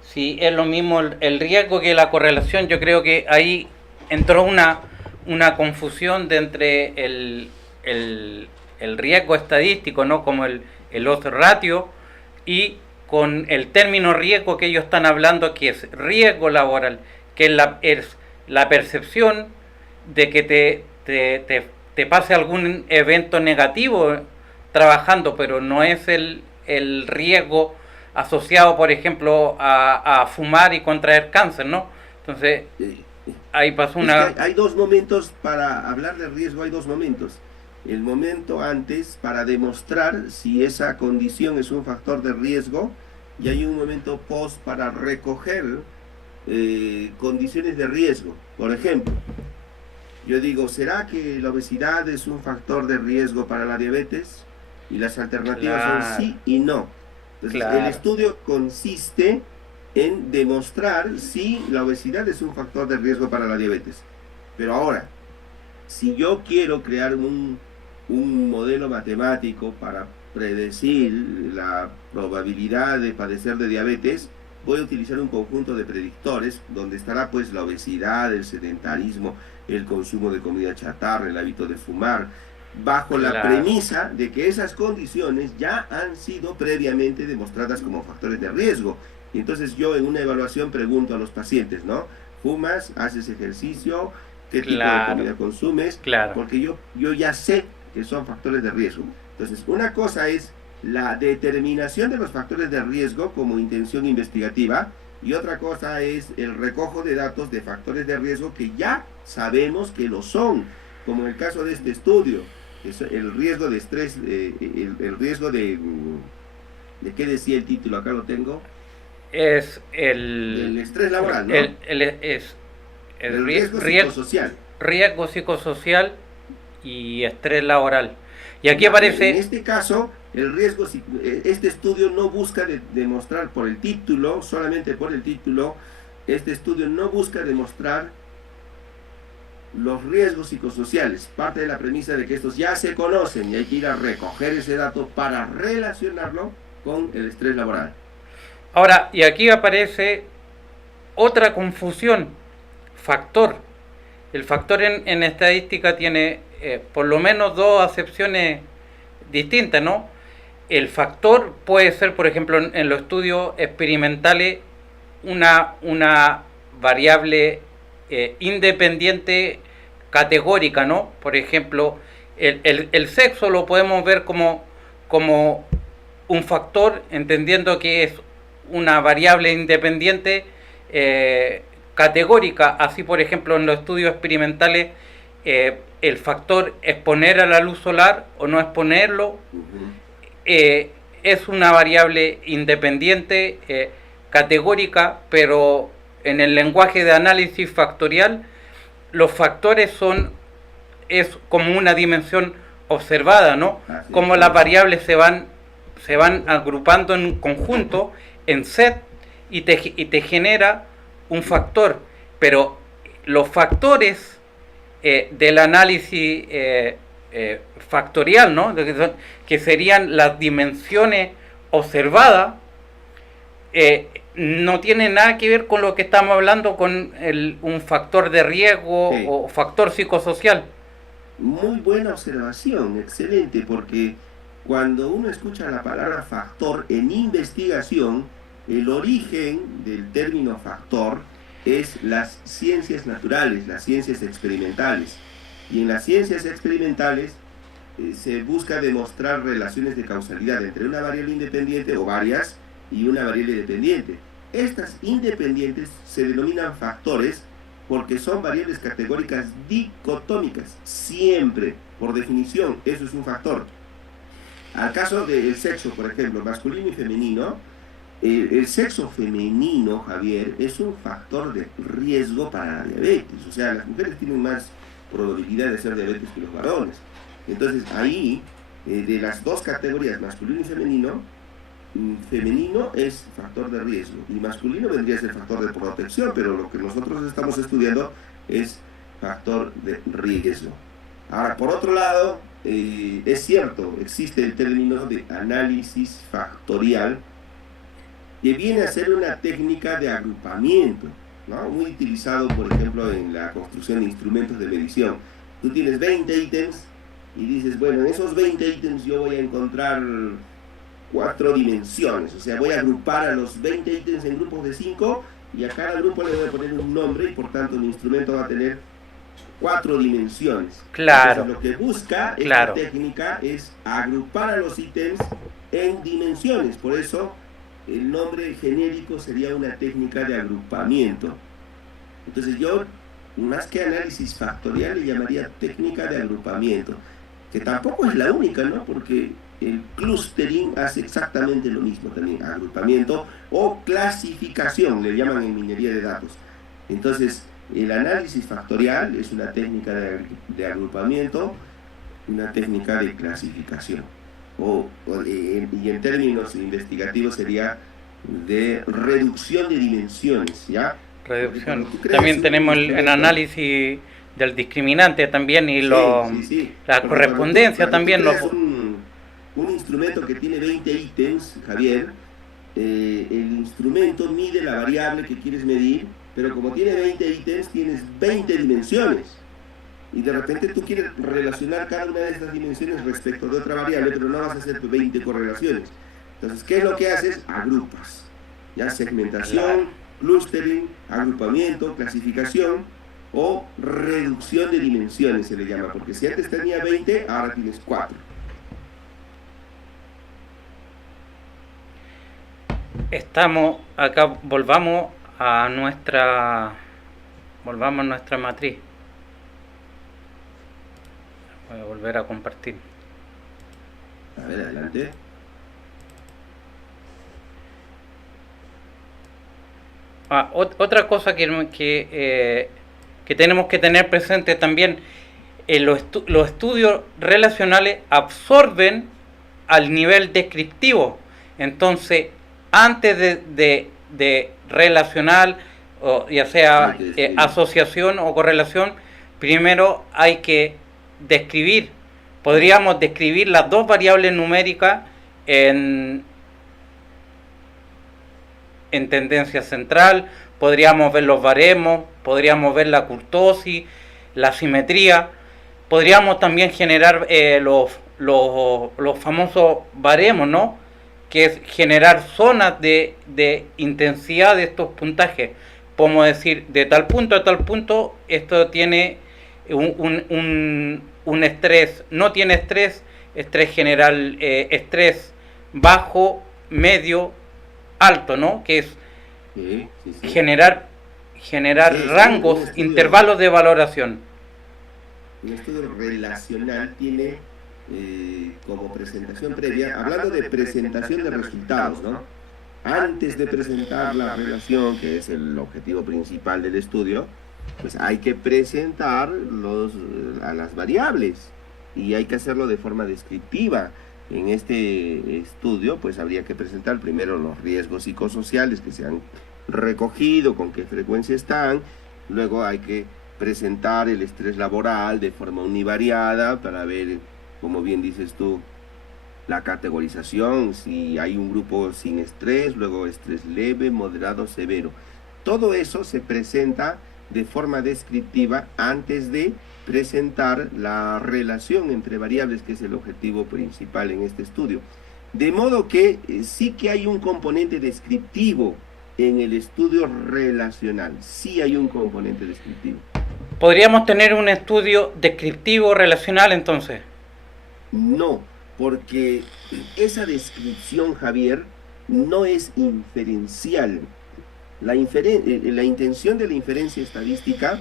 si es lo mismo el riesgo que la correlación. Yo creo que ahí entró una confusión de entre el riesgo estadístico, ¿no? Como el odds ratio, y con el término riesgo que ellos están hablando, que es riesgo laboral, que es la percepción de que te pase algún evento negativo trabajando, pero no es el riesgo asociado, por ejemplo, a fumar y contraer cáncer, ¿no? Entonces, ahí pasó una... Es que hay dos momentos para hablar de riesgo, hay dos momentos. El momento antes para demostrar si esa condición es un factor de riesgo, y hay un momento post para recoger condiciones de riesgo. Por ejemplo, yo digo, ¿será que la obesidad es un factor de riesgo para la diabetes? Y las alternativas son sí y no. Entonces, el estudio consiste en demostrar si la obesidad es un factor de riesgo para la diabetes. Pero ahora, si yo quiero crear un modelo matemático para predecir la probabilidad de padecer de diabetes, voy a utilizar un conjunto de predictores donde estará pues la obesidad, el sedentarismo, el consumo de comida chatarra, el hábito de fumar, bajo la premisa de que esas condiciones ya han sido previamente demostradas como factores de riesgo. Y entonces yo en una evaluación pregunto a los pacientes, ¿no? ¿Fumas? ¿Haces ejercicio? ¿Qué tipo de comida consumes? Porque yo ya sé que son factores de riesgo. Entonces, una cosa es la determinación de los factores de riesgo como intención investigativa, y otra cosa es el recojo de datos de factores de riesgo que ya sabemos que lo son, como en el caso de este estudio, el riesgo de estrés, el riesgo de ¿qué decía el título? Acá lo tengo. Es el estrés laboral, ¿no? El riesgo psicosocial. Riesgo psicosocial y estrés laboral. Y aquí aparece... En este caso, el riesgo, este estudio no busca demostrar por el título, solamente por el título, este estudio no busca demostrar los riesgos psicosociales. Parte de la premisa de que estos ya se conocen y hay que ir a recoger ese dato para relacionarlo con el estrés laboral. Ahora, y aquí aparece otra confusión, factor. El factor en estadística tiene por lo menos dos acepciones distintas, ¿no? El factor puede ser, por ejemplo, en los estudios experimentales, una variable independiente categórica, ¿no? Por ejemplo, el sexo lo podemos ver como un factor, entendiendo que es una variable independiente categórica. Así, por ejemplo, en los estudios experimentales, el factor exponer a la luz solar o no exponerlo es una variable independiente categórica, pero en el lenguaje de análisis factorial los factores es como una dimensión observada, ¿no? Como las variables se van agrupando en conjunto, en set, y te genera un factor. Pero los factores del análisis factorial, ¿no? Que serían las dimensiones observadas, no tiene nada que ver con lo que estamos hablando con un factor de riesgo o factor psicosocial. Muy buena observación, excelente, porque cuando uno escucha la palabra factor en investigación, el origen del término factor es las ciencias naturales, las ciencias experimentales. Y en las ciencias experimentales se busca demostrar relaciones de causalidad entre una variable independiente o varias y una variable dependiente. Estas independientes se denominan factores porque son variables categóricas dicotómicas. Siempre, por definición, eso es un factor. Al caso del sexo, por ejemplo, masculino y femenino, el sexo femenino, Javier, es un factor de riesgo para la diabetes. O sea, las mujeres tienen más probabilidad de ser diabetes que los varones. Entonces, ahí, de las dos categorías, masculino y femenino es factor de riesgo y masculino vendría a ser factor de protección, pero lo que nosotros estamos estudiando es factor de riesgo. Ahora, por otro lado, es cierto, existe el término de análisis factorial, que viene a ser una técnica de agrupamiento, ¿no? Muy utilizado, por ejemplo, en la construcción de instrumentos de medición. Tú tienes 20 ítems y dices, bueno, en esos 20 ítems yo voy a encontrar 4 dimensiones, o sea, voy a agrupar a los 20 ítems en grupos de 5 y a cada grupo le voy a poner un nombre y por tanto mi instrumento va a tener 4 dimensiones. Claro. Entonces, lo que busca esta técnica es agrupar a los ítems en dimensiones, por eso el nombre genérico sería una técnica de agrupamiento. Entonces yo, más que análisis factorial, le llamaría técnica de agrupamiento, que tampoco es la única, ¿no? Porque el clustering hace exactamente lo mismo también, agrupamiento o clasificación, le llaman en minería de datos. Entonces, el análisis factorial es una técnica de agrupamiento, una técnica de clasificación. Y en términos investigativos sería de reducción de dimensiones, ¿ya? Reducción. También tenemos el análisis del discriminante también y la correspondencia también. Un instrumento que tiene 20 ítems, Javier, el instrumento mide la variable que quieres medir, pero como tiene 20 ítems, tienes 20 dimensiones. Y de repente tú quieres relacionar cada una de estas dimensiones respecto de otra variable, pero no vas a hacer 20 correlaciones. Entonces, ¿qué es lo que haces? Agrupas. Ya segmentación, clustering, agrupamiento, clasificación o reducción de dimensiones se le llama, porque si antes tenía 20, ahora tienes 4. Estamos acá, volvamos a nuestra matriz. Voy a volver a compartir. A ver, adelante. Otra cosa que tenemos que tener presente también, los estudios relacionales absorben al nivel descriptivo. Entonces, antes de relacional, o ya sea asociación o correlación, primero hay que describir. Podríamos describir las dos variables numéricas en tendencia central, podríamos ver los baremos, podríamos ver la kurtosis, la simetría, podríamos también generar los famosos baremos, ¿no? Que es generar zonas de intensidad de estos puntajes. podemos decir de tal punto a tal punto, esto tiene un estrés, no tiene estrés, estrés general, estrés bajo, medio, alto, ¿no? Que es Sí, sí, sí. generar, Sí, generar es rangos, un estudio. intervalos de valoración. Un estudio relacional tiene como presentación previa, hablando de presentación de resultados, ¿no? Antes de presentar la relación, que es el objetivo principal del estudio, pues hay que presentar a las variables y hay que hacerlo de forma descriptiva. En este estudio, pues habría que presentar primero los riesgos psicosociales que se han recogido, con qué frecuencia están, luego hay que presentar el estrés laboral de forma univariada para ver, como bien dices tú, la categorización, si hay un grupo sin estrés, luego estrés leve, moderado, severo. Todo eso se presenta de forma descriptiva antes de presentar la relación entre variables, que es el objetivo principal en este estudio. De modo que sí que hay un componente descriptivo en el estudio relacional, sí hay un componente descriptivo. Podríamos tener un estudio descriptivo relacional entonces. No, porque esa descripción, Javier, no es inferencial. La intención de la inferencia estadística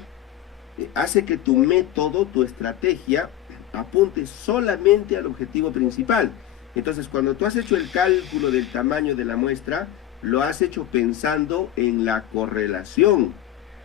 hace que tu método, tu estrategia, apunte solamente al objetivo principal. Entonces, cuando tú has hecho el cálculo del tamaño de la muestra, lo has hecho pensando en la correlación,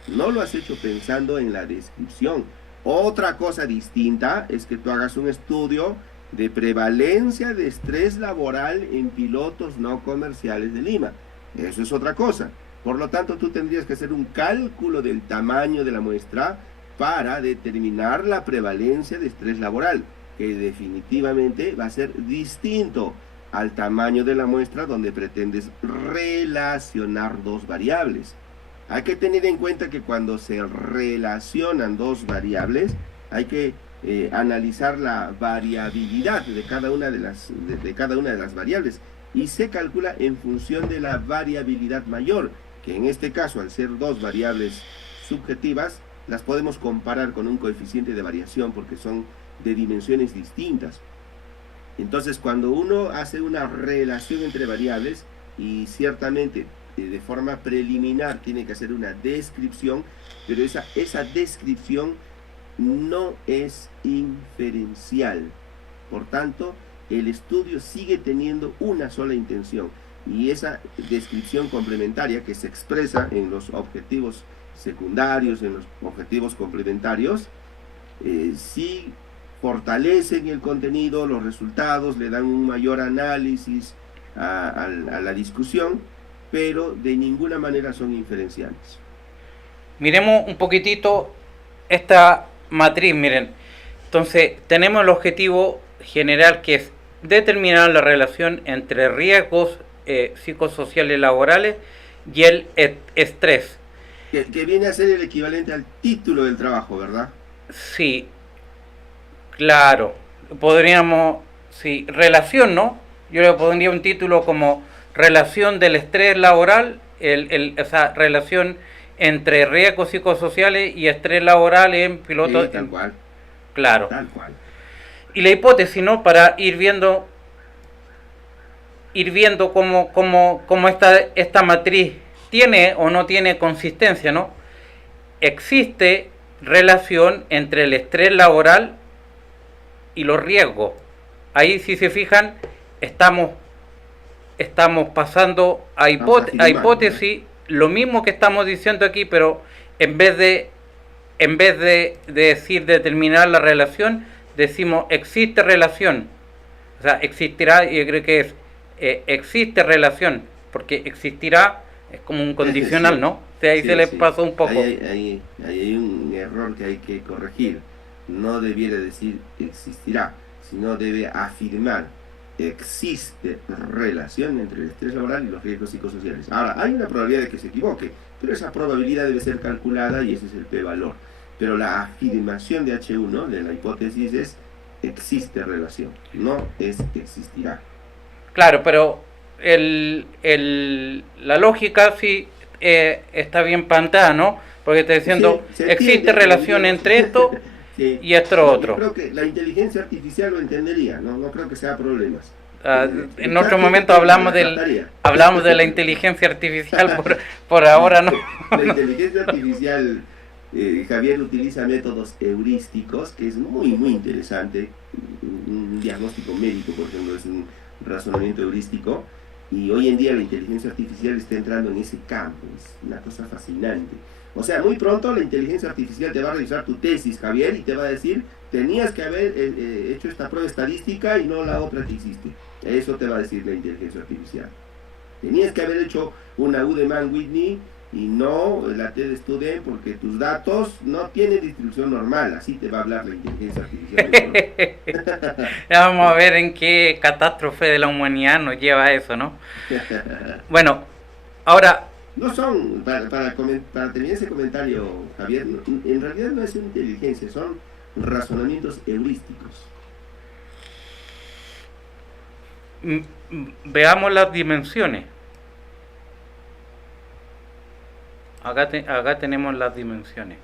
no lo has hecho pensando en la descripción. Otra cosa distinta es que tú hagas un estudio de prevalencia de estrés laboral en pilotos no comerciales de Lima. Eso es otra cosa. Por lo tanto, tú tendrías que hacer un cálculo del tamaño de la muestra para determinar la prevalencia de estrés laboral, que definitivamente va a ser distinto al tamaño de la muestra donde pretendes relacionar dos variables. Hay que tener en cuenta que cuando se relacionan dos variables, hay que analizar la variabilidad de cada una de cada una de las variables y se calcula en función de la variabilidad mayor, que en este caso, al ser dos variables subjetivas, las podemos comparar con un coeficiente de variación porque son de dimensiones distintas. Entonces, cuando uno hace una relación entre variables y ciertamente de forma preliminar tiene que hacer una descripción, pero esa descripción no es inferencial. Por tanto, el estudio sigue teniendo una sola intención y esa descripción complementaria que se expresa en los objetivos secundarios, en los objetivos complementarios, sí fortalecen el contenido, los resultados, le dan un mayor análisis a la discusión, pero de ninguna manera son inferenciales. Miremos un poquitito esta matriz, miren. Entonces, tenemos el objetivo general que es determinar la relación entre riesgos psicosociales laborales y el estrés. Que viene a ser el equivalente al título del trabajo, ¿verdad? Sí, claro. Podríamos, sí, relación, ¿no? Yo le pondría un título como relación del estrés laboral, esa relación entre riesgos psicosociales y estrés laboral en pilotos. Sí, tal cual, Claro. tal cual. Y la hipótesis, ¿no? Para ir viendo cómo esta matriz tiene o no tiene consistencia, ¿no? Existe relación entre el estrés laboral y los riesgos. Ahí, si se fijan, estamos pasando a hipótesis, lo mismo que estamos diciendo aquí, pero en vez de decir determinar la relación, decimos existe relación. O sea, existirá, yo creo que es existe relación, porque existirá es como un condicional, Sí, ¿no? O sea, ahí sí, se le sí. pasó un poco. Ahí hay un error que hay que corregir. No debiera decir existirá, sino debe afirmar existe relación entre el estrés laboral y los riesgos psicosociales. Ahora, hay una probabilidad de que se equivoque, pero esa probabilidad debe ser calculada y ese es el p-valor. Pero la afirmación de H1, de la hipótesis, es existe relación, no es existirá. Claro, pero la lógica sí está bien planteada, ¿no? Porque está diciendo, Sí, se existe entiende, relación digamos. entre esto Sí. y esto No, yo otro. creo que la inteligencia artificial lo entendería, no, no creo que sea problemas. En otro Chat momento GPT la captaría. hablamos de la inteligencia artificial, por ahora no. La inteligencia artificial, Javier, utiliza métodos heurísticos, que es muy interesante. Un diagnóstico médico, por ejemplo, es un razonamiento heurístico. Y hoy en día la inteligencia artificial está entrando en ese campo. Es una cosa fascinante. O sea, muy pronto la inteligencia artificial te va a revisar tu tesis, Javier, y te va a decir, tenías que haber hecho esta prueba estadística y no la otra que hiciste. Eso te va a decir la inteligencia artificial. Tenías que haber hecho una Udemy Whitney y no la TED Student porque tus datos no tienen distribución normal. Así te va a hablar la inteligencia artificial muy pronto. Ya vamos a ver en qué catástrofe de la humanidad nos lleva eso, ¿no? Bueno, ahora, No son, para terminar ese comentario, Javier, en realidad no es una inteligencia, son razonamientos heurísticos. veamos las dimensiones. Acá tenemos las dimensiones.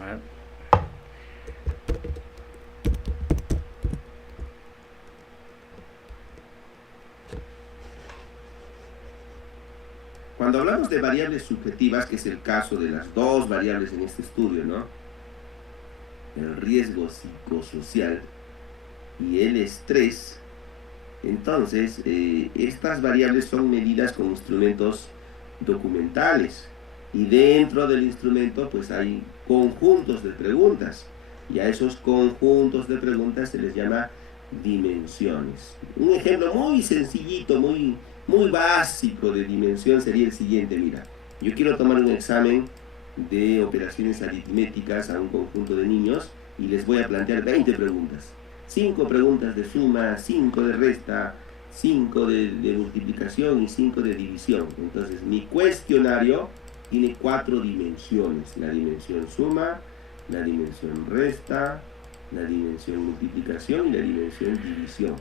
A ver. Cuando hablamos de variables subjetivas, que es el caso de las dos variables en este estudio, ¿no? El riesgo psicosocial y el estrés, entonces estas variables son medidas con instrumentos documentales y dentro del instrumento pues hay conjuntos de preguntas y a esos conjuntos de preguntas se les llama dimensiones. Un ejemplo muy sencillito, muy básico de dimensión sería el siguiente, mira, yo quiero tomar un examen de operaciones aritméticas a un conjunto de niños y les voy a plantear 20 preguntas. 5 preguntas de suma, 5 de resta, 5 de multiplicación y 5 de división. Entonces mi cuestionario tiene 4 dimensiones. La dimensión suma, la dimensión resta, la dimensión multiplicación y la dimensión división.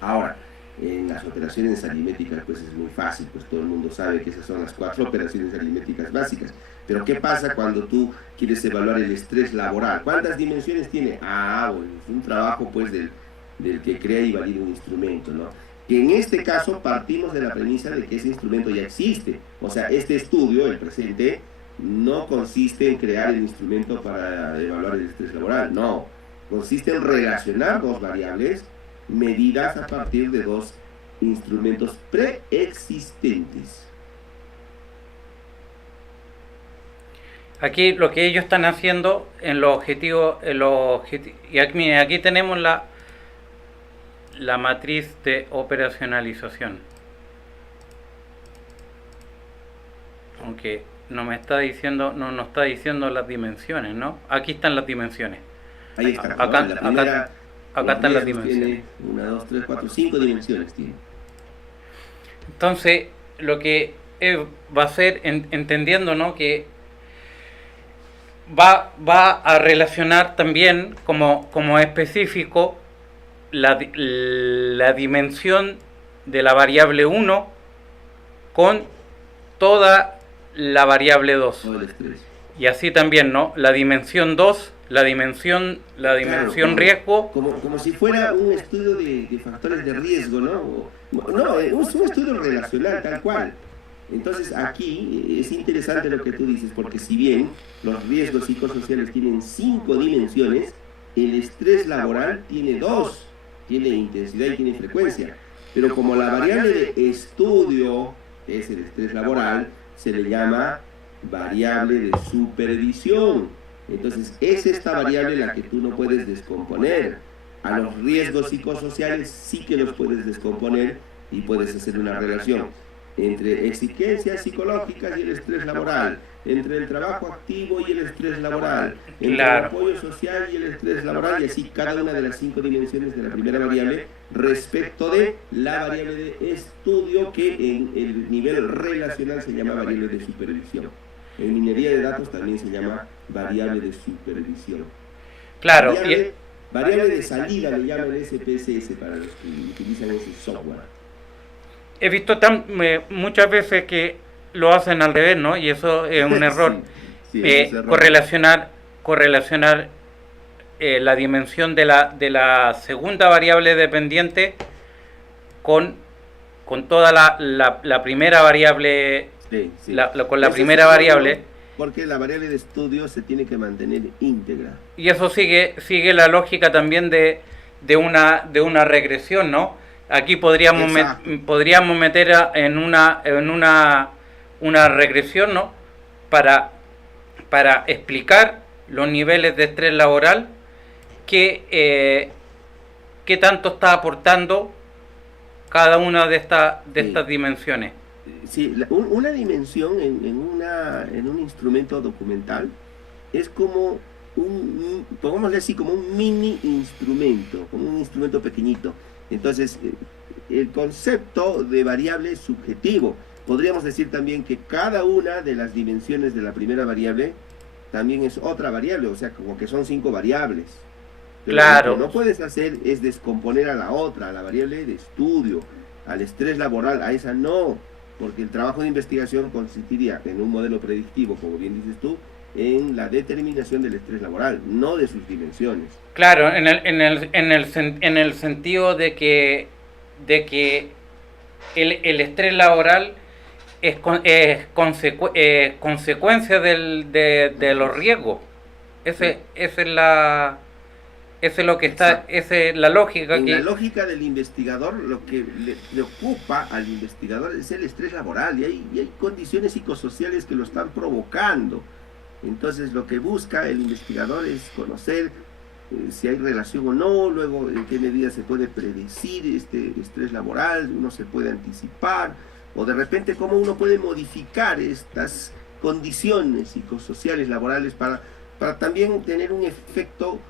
Ahora, en las operaciones aritméticas pues es muy fácil, pues todo el mundo sabe que esas son las 4 operaciones aritméticas básicas. Pero ¿qué pasa cuando tú quieres evaluar el estrés laboral? ¿Cuántas dimensiones tiene? Bueno, es un trabajo pues del que crea y valida un instrumento, ¿no? Que en este caso partimos de la premisa de que ese instrumento ya existe. O sea, este estudio, el presente, no consiste en crear el instrumento para evaluar el estrés laboral, no. Consiste en relacionar dos variables medidas a partir de dos instrumentos preexistentes. Aquí lo que ellos están haciendo en los objetivos, y aquí tenemos la matriz de operacionalización. Aunque no nos está diciendo las dimensiones, ¿no? Aquí están las dimensiones. Ahí está. Acá, ¿no? La primera, acá están las dimensiones. Tiene 1, 2, 3, 4, 5 dimensiones tiene. Entonces, lo que va a ser, entendiendo, ¿no?, que va a relacionar también como específico la dimensión de la variable 1 con toda la variable 2. Todo el estrés. Y así también, ¿no? La dimensión 2, la dimensión Claro, riesgo. Como si fuera un estudio de factores de riesgo, ¿no? No, es un estudio relacional, tal cual. Entonces aquí es interesante lo que tú dices, porque si bien los riesgos psicosociales tienen 5 dimensiones, el estrés laboral tiene 2, tiene intensidad y tiene frecuencia. Pero como la variable de estudio es el estrés laboral, se le llama variable de supervisión. Entonces es esta variable la que tú no puedes descomponer. A los riesgos psicosociales sí que los puedes descomponer y puedes hacer una relación entre exigencias psicológicas y el estrés laboral, entre el trabajo activo y el estrés laboral, entre el apoyo social y el estrés laboral, y así cada una de las 5 dimensiones de la primera variable respecto de la variable de estudio, que en el nivel relacional se llama variable de supervisión. En minería de datos también se llama variable de supervisión. Claro. Variable de salida le llaman SPSS para los que utilizan ese software. he visto muchas veces que lo hacen al revés, ¿no? Y eso es un error. Sí, sí, eso es error. Correlacionar la dimensión de la segunda variable dependiente con, con toda la primera variable, Sí, sí. con la Ese es primera erróneo variable. porque la variable de estudio se tiene que mantener íntegra. Y eso sigue la lógica también de una regresión, ¿no? Aquí Exacto. podríamos meter una regresión, ¿no? Para, para explicar los niveles de estrés laboral que tanto está aportando cada una de Sí. estas dimensiones. Sí, una dimensión en un instrumento documental es como pongámosle así, como un mini instrumento, como un instrumento pequeñito. Entonces, el concepto de variable es subjetivo. Podríamos decir también que cada una de las dimensiones de la primera variable también es otra variable, o sea, como que son 5 variables. Pero lo que Claro, no puedes hacer es descomponer a la otra, a la variable de estudio, al estrés laboral, a esa no, porque el trabajo de investigación consistiría en un modelo predictivo, como bien dices tú, en la determinación del estrés laboral, no de sus dimensiones. claro, en el sentido de que el estrés laboral es consecuencia de los riesgos. Sí, Esa es la, ese es lo que está, exacto. esa es la lógica En la que, lógica del investigador, lo que le preocupa al investigador es el estrés laboral y hay condiciones psicosociales que lo están provocando. Entonces, lo que busca el investigador es conocer si hay relación o no, luego en qué medida se puede predecir este estrés laboral, uno se puede anticipar, o de repente cómo uno puede modificar estas condiciones psicosociales laborales para también tener un efecto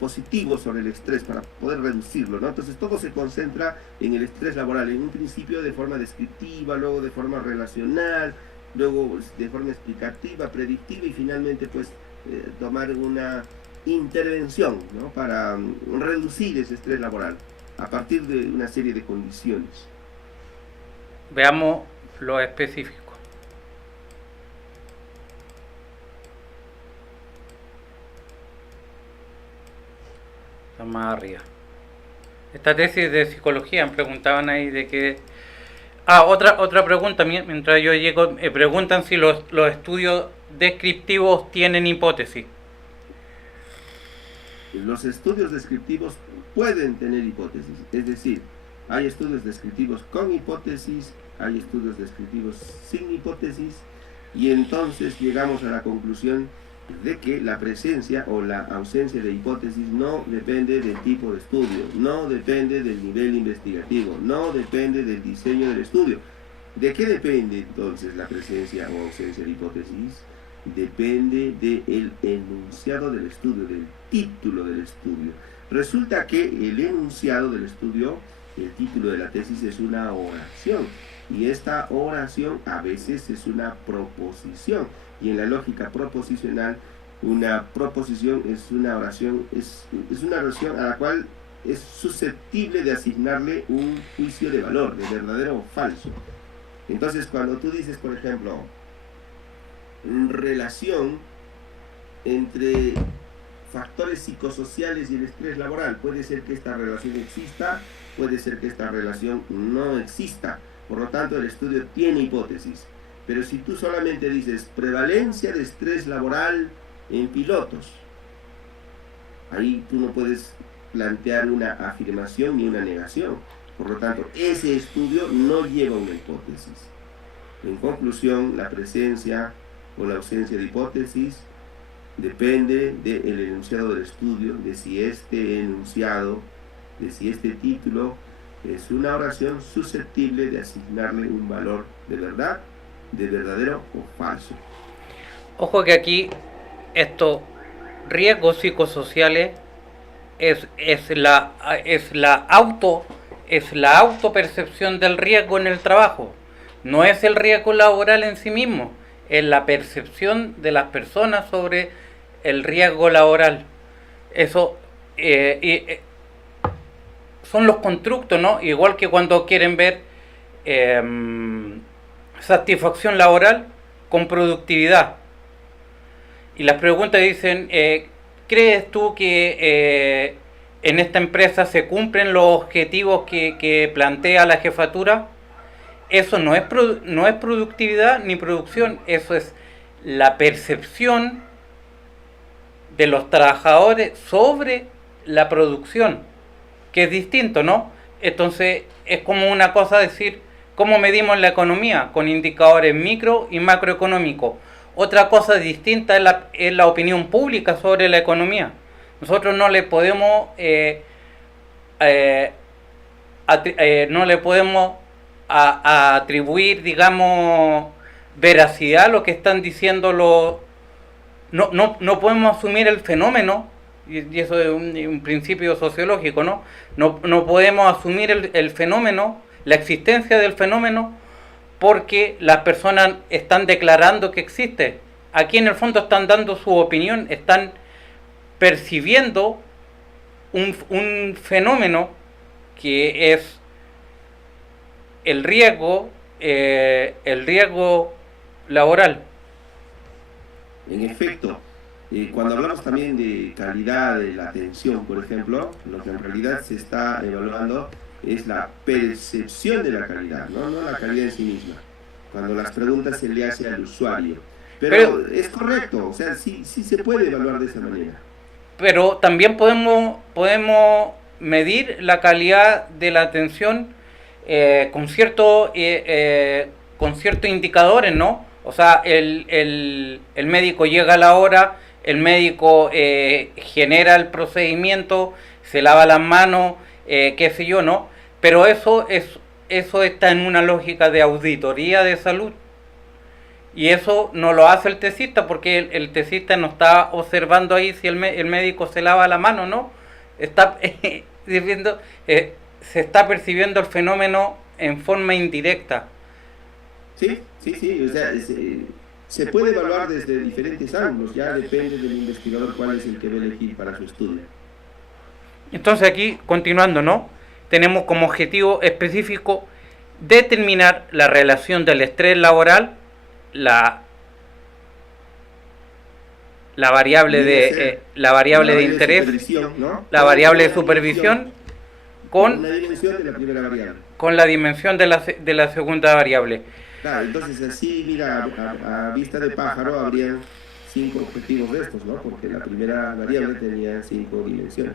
positivo sobre el estrés, para poder reducirlo, ¿no? Entonces todo se concentra en el estrés laboral, en un principio de forma descriptiva, luego de forma relacional, luego de forma explicativa, predictiva y finalmente pues tomar una intervención, ¿no? Para reducir ese estrés laboral a partir de una serie de condiciones. veamos lo específico. Está más arriba. Esta tesis de psicología, me preguntaban ahí de que... Ah, otra pregunta, mientras yo llego, me preguntan si los estudios descriptivos tienen hipótesis. Los estudios descriptivos pueden tener hipótesis, es decir, hay estudios descriptivos con hipótesis, hay estudios descriptivos sin hipótesis, y entonces llegamos a la conclusión de que la presencia o la ausencia de hipótesis no depende del tipo de estudio, no depende del nivel investigativo, no depende del diseño del estudio. ¿De qué depende entonces la presencia o ausencia de hipótesis? Depende del enunciado del estudio, del título del estudio. Resulta que el enunciado del estudio, el título de la tesis es una oración y esta oración a veces es una proposición y en la lógica proposicional una proposición es una oración a la cual es susceptible de asignarle un juicio de valor, de verdadero o falso. Entonces cuando tú dices, por ejemplo, relación entre factores psicosociales y el estrés laboral. Puede ser que esta relación exista, puede ser que esta relación no exista. Por lo tanto, el estudio tiene hipótesis. Pero si tú solamente dices prevalencia de estrés laboral en pilotos, ahí tú no puedes plantear una afirmación ni una negación. Por lo tanto, ese estudio no lleva una hipótesis. En conclusión, la presencia o la ausencia de hipótesis depende del enunciado del estudio, de si este enunciado, de si este título es una oración susceptible de asignarle un valor de verdad, de verdadero o falso. Ojo que aquí estos riesgos psicosociales es la autopercepción del riesgo en el trabajo. No es el riesgo laboral en sí mismo, es la percepción de las personas sobre el riesgo laboral. Eso son los constructos, ¿no? Igual que cuando quieren ver satisfacción laboral con productividad. Y las preguntas dicen, ¿crees tú que en esta empresa se cumplen los objetivos que plantea la jefatura? Eso no es productividad ni producción, eso es la percepción de los trabajadores sobre la producción, que es distinto, ¿no? Entonces es como una cosa decir, ¿cómo medimos la economía? Con indicadores micro y macroeconómicos. Otra cosa distinta es la opinión pública sobre la economía. Nosotros no le podemos atribuir, digamos, veracidad a lo que están diciendo los... No podemos asumir el fenómeno, y eso es un principio sociológico, ¿no? No podemos asumir el fenómeno, la existencia del fenómeno, porque las personas están declarando que existe. Aquí en el fondo están dando su opinión, están percibiendo un fenómeno que es el riesgo laboral. En efecto, cuando hablamos también de calidad de la atención, por ejemplo, lo que en realidad se está evaluando es la percepción de la calidad, no la calidad en sí misma, cuando las preguntas se le hace al usuario. Pero es correcto, o sea, sí se puede evaluar de esa manera. Pero también podemos medir la calidad de la atención con ciertos indicadores, ¿no? O sea, el médico llega a la hora, el médico genera el procedimiento, se lava las manos, qué sé yo, ¿no? Pero eso está en una lógica de auditoría de salud. Y eso no lo hace el tesista, porque el tesista no está observando ahí si el médico se lava la mano, ¿no? Está diciendo, se está percibiendo el fenómeno en forma indirecta. Sí, o sea, se puede evaluar desde diferentes ángulos, ya depende del investigador cuál es el que va a elegir para su estudio. Entonces aquí, continuando, ¿no? Tenemos como objetivo específico determinar la relación del estrés laboral, la variable de interés, ¿no? La variable de supervisión con la dimensión de la primera variable, con la dimensión de la segunda variable. Claro, entonces así, mira, a vista de pájaro habrían 5 objetivos de estos, ¿no? Porque la primera variable tenía 5 dimensiones.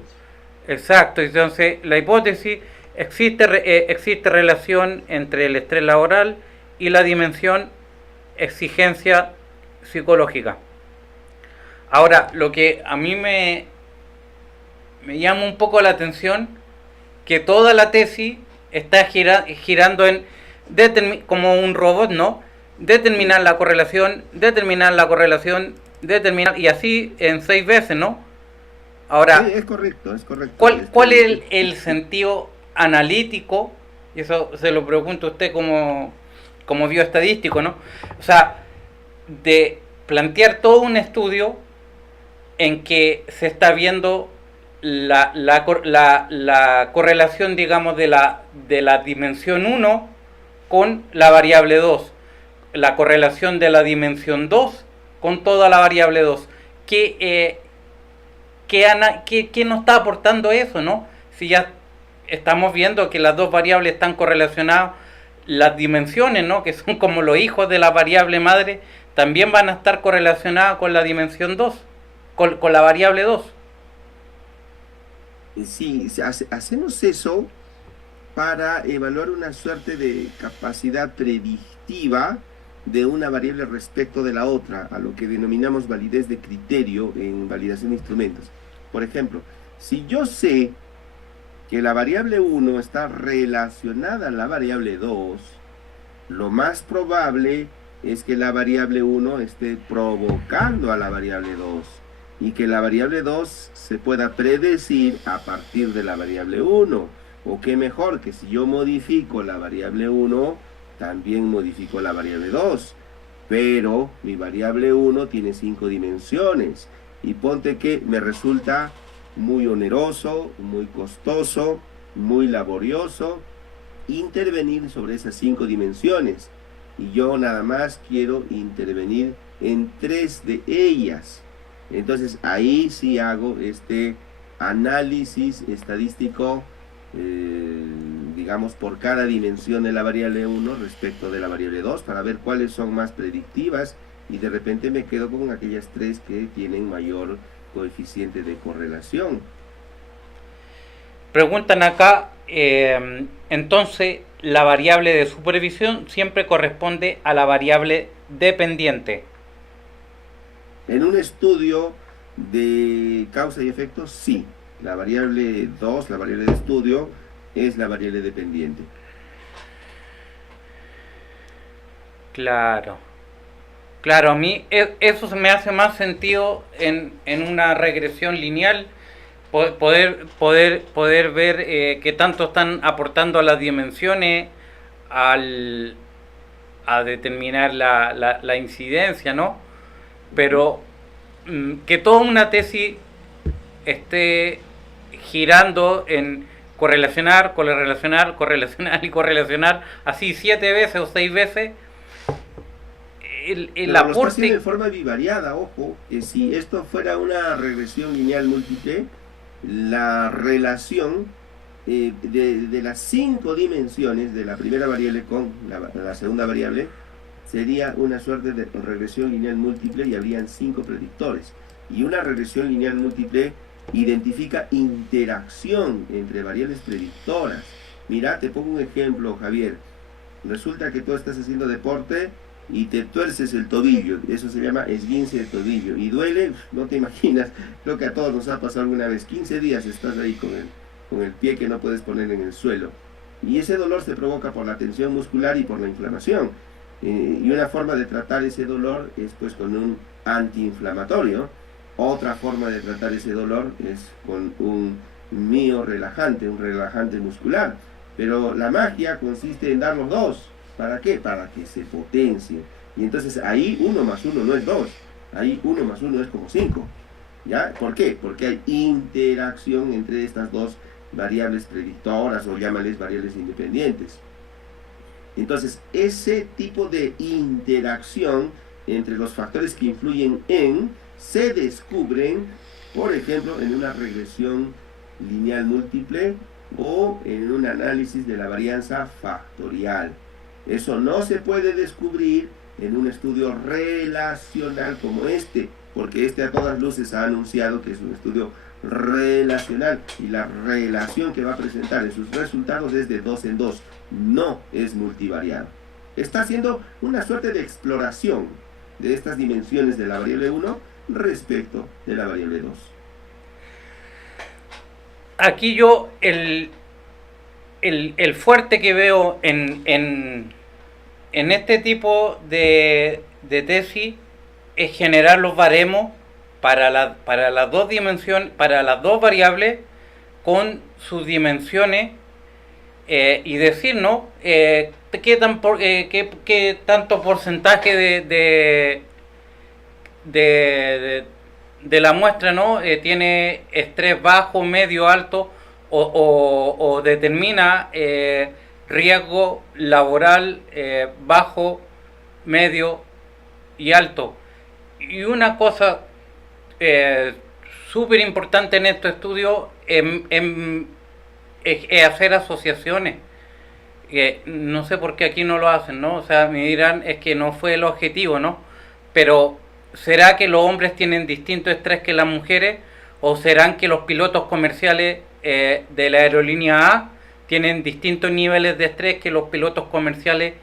Exacto, entonces la hipótesis, existe relación entre el estrés laboral y la dimensión exigencia psicológica. Ahora, lo que a mí me llama un poco la atención, que toda la tesis está girando en como un robot, ¿no? Determinar la correlación, y así en 6 veces, ¿no? Ahora, sí, es correcto. ¿Cuál es el sentido analítico? Y eso se lo pregunto a usted como bioestadístico, ¿no? O sea, de plantear todo un estudio en que se está viendo la correlación, digamos, de la dimensión 1 con la variable 2, la correlación de la dimensión 2 con toda la variable 2. ¿Qué nos está aportando eso, no? Si ya estamos viendo que las dos variables están correlacionadas, las dimensiones, ¿no? Que son como los hijos de la variable madre, también van a estar correlacionadas con la dimensión 2, con la variable 2. Sí, hacemos eso para evaluar una suerte de capacidad predictiva de una variable respecto de la otra, a lo que denominamos validez de criterio en validación de instrumentos. Por ejemplo, si yo sé que la variable 1 está relacionada a la variable 2, lo más probable es que la variable 1 esté provocando a la variable 2 y que la variable 2 se pueda predecir a partir de la variable 1. O qué mejor que si yo modifico la variable 1, también modifico la variable 2. Pero mi variable 1 tiene 5 dimensiones. Y ponte que me resulta muy oneroso, muy costoso, muy laborioso intervenir sobre esas 5 dimensiones. Y yo nada más quiero intervenir en 3 de ellas. Entonces ahí sí hago este análisis estadístico, digamos, por cada dimensión de la variable 1 respecto de la variable 2, para ver cuáles son más predictivas, y de repente me quedo con aquellas 3 que tienen mayor coeficiente de correlación. Preguntan acá, entonces la variable de supervisión siempre corresponde a la variable dependiente. En un estudio de causa y efecto, sí. La variable 2, la variable de estudio, es la variable dependiente. Claro. Claro, a mí eso me hace más sentido en una regresión lineal, poder ver qué tanto están aportando a las dimensiones a determinar la incidencia, ¿no? Pero que toda una tesis esté girando en correlacionar y correlacionar así 7 veces o 6 veces, el Lo está haciendo aporte... de forma bivariada, ojo, que si esto fuera una regresión lineal múltiple, la relación de las 5 dimensiones de la primera variable con la segunda variable sería una suerte de regresión lineal múltiple, y habrían 5 predictores. Y una regresión lineal múltiple identifica interacción entre variables predictoras. Mira, te pongo un ejemplo, Javier. Resulta que tú estás haciendo deporte y te tuerces el tobillo, eso se llama esguince de tobillo, y duele, no te imaginas, creo que a todos nos ha pasado alguna vez, 15 días estás ahí con el pie que no puedes poner en el suelo, y ese dolor se provoca por la tensión muscular y por la inflamación, y una forma de tratar ese dolor es pues con un antiinflamatorio. Otra forma de tratar ese dolor es con un miorelajante, un relajante muscular, pero la magia consiste en dar los dos. ¿Para qué? Para que se potencie. Y entonces ahí 1 más 1 no es 2, ahí 1 más 1 es como 5. ¿Ya? ¿Por qué? Porque hay interacción entre estas dos variables predictoras, o llámales variables independientes. Entonces, ese tipo de interacción entre los factores que influyen se descubren, por ejemplo, en una regresión lineal múltiple o en un análisis de la varianza factorial. Eso no se puede descubrir en un estudio relacional como este, porque este a todas luces ha anunciado que es un estudio relacional, y la relación que va a presentar en sus resultados es de 2 en 2, no es multivariado. Está haciendo una suerte de exploración de estas dimensiones de la variable 1 respecto de la variable 2. Aquí yo el fuerte que veo en este tipo de tesis es generar los baremos para las dos dimensiones, para las dos variables con sus dimensiones, y decir, ¿no? Qué tanto porcentaje de la muestra, ¿no? Tiene estrés bajo, medio, alto, o determina riesgo laboral bajo, medio y alto. Y una cosa súper importante en estos estudios es hacer asociaciones. No sé por qué aquí no lo hacen, ¿no? O sea, me dirán, es que no fue el objetivo, ¿no? Pero ¿será que los hombres tienen distinto estrés que las mujeres? ¿O serán que los pilotos comerciales de la aerolínea A tienen distintos niveles de estrés que los pilotos comerciales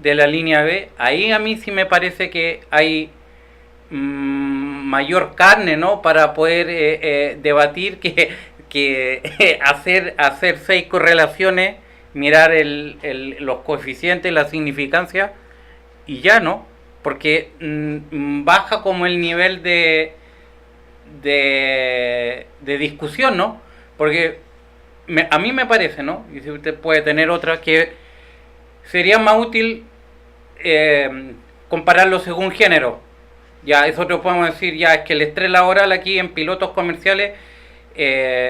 de la línea B? Ahí a mí sí me parece que hay mayor carne, ¿no? Para poder debatir que hacer 6 correlaciones, mirar los coeficientes, la significancia, y ya, ¿no? Porque baja como el nivel de discusión, ¿no? Porque a mí me parece, ¿no? Y si usted puede tener otra, que sería más útil compararlo según género. Ya, eso te podemos decir, ya es que el estrés laboral aquí en pilotos comerciales,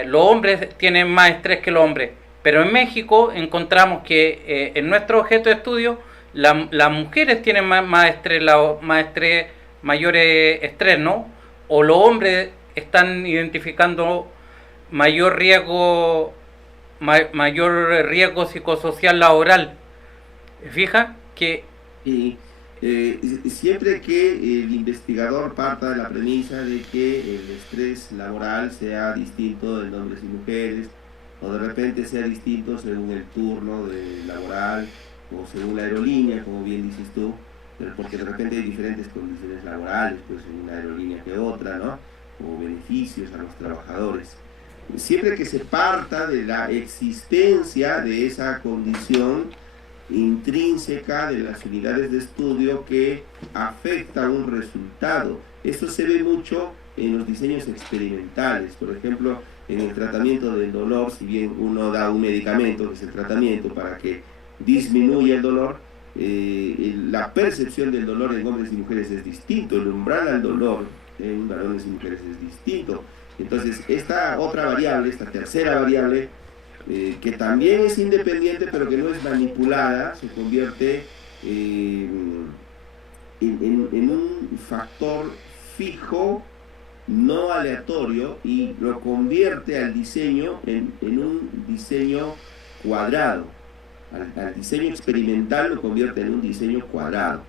los hombres tienen más estrés que los hombres, Pero en México encontramos que en nuestro objeto de estudio las mujeres tienen mayor estrés, ¿no? O los hombres están identificando mayor riesgo, mayor riesgo psicosocial laboral. Fija que Y siempre que el investigador parta de la premisa de que el estrés laboral sea distinto en hombres y mujeres, o de repente sea distinto según el turno laboral, o según la aerolínea, como bien dices tú, pero porque de repente hay diferentes condiciones laborales, pues en una aerolínea que otra, ¿no? O beneficios a los trabajadores. Siempre que se parta de la existencia de esa condición intrínseca de las unidades de estudio que afecta un resultado. Esto se ve mucho en los diseños experimentales, por ejemplo, en el tratamiento del dolor, si bien uno da un medicamento, que es el tratamiento para que disminuya el dolor, la percepción del dolor en hombres y mujeres es distinto, el umbral al dolor en varones y mujeres es distinto. Entonces, esta otra variable, esta tercera variable, que también es independiente pero que no es manipulada, se convierte en un factor fijo, no aleatorio, y lo convierte al diseño en un diseño cuadrado. Al diseño experimental lo convierte en un diseño cuadrado.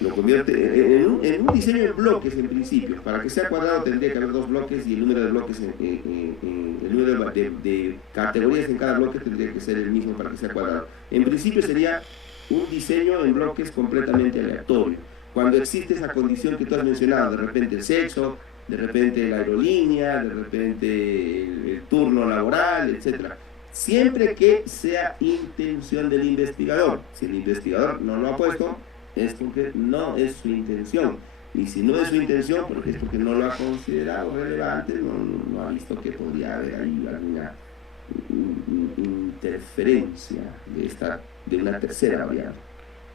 Lo convierte en un diseño en bloques en principio. Para que sea cuadrado tendría que haber 2 bloques y el número de bloques, el número de categorías en cada bloque tendría que ser el mismo para que sea cuadrado. En principio sería un diseño en bloques completamente aleatorio. Cuando existe esa condición que tú has mencionado, de repente el sexo, de repente la aerolínea, de repente el turno laboral, etc. Siempre que sea intención del investigador. Si el investigador no lo ha puesto, es porque no es su intención. Y si no es su intención, porque es porque no lo ha considerado relevante, no ha visto que podría haber ahí alguna interferencia de una tercera variable.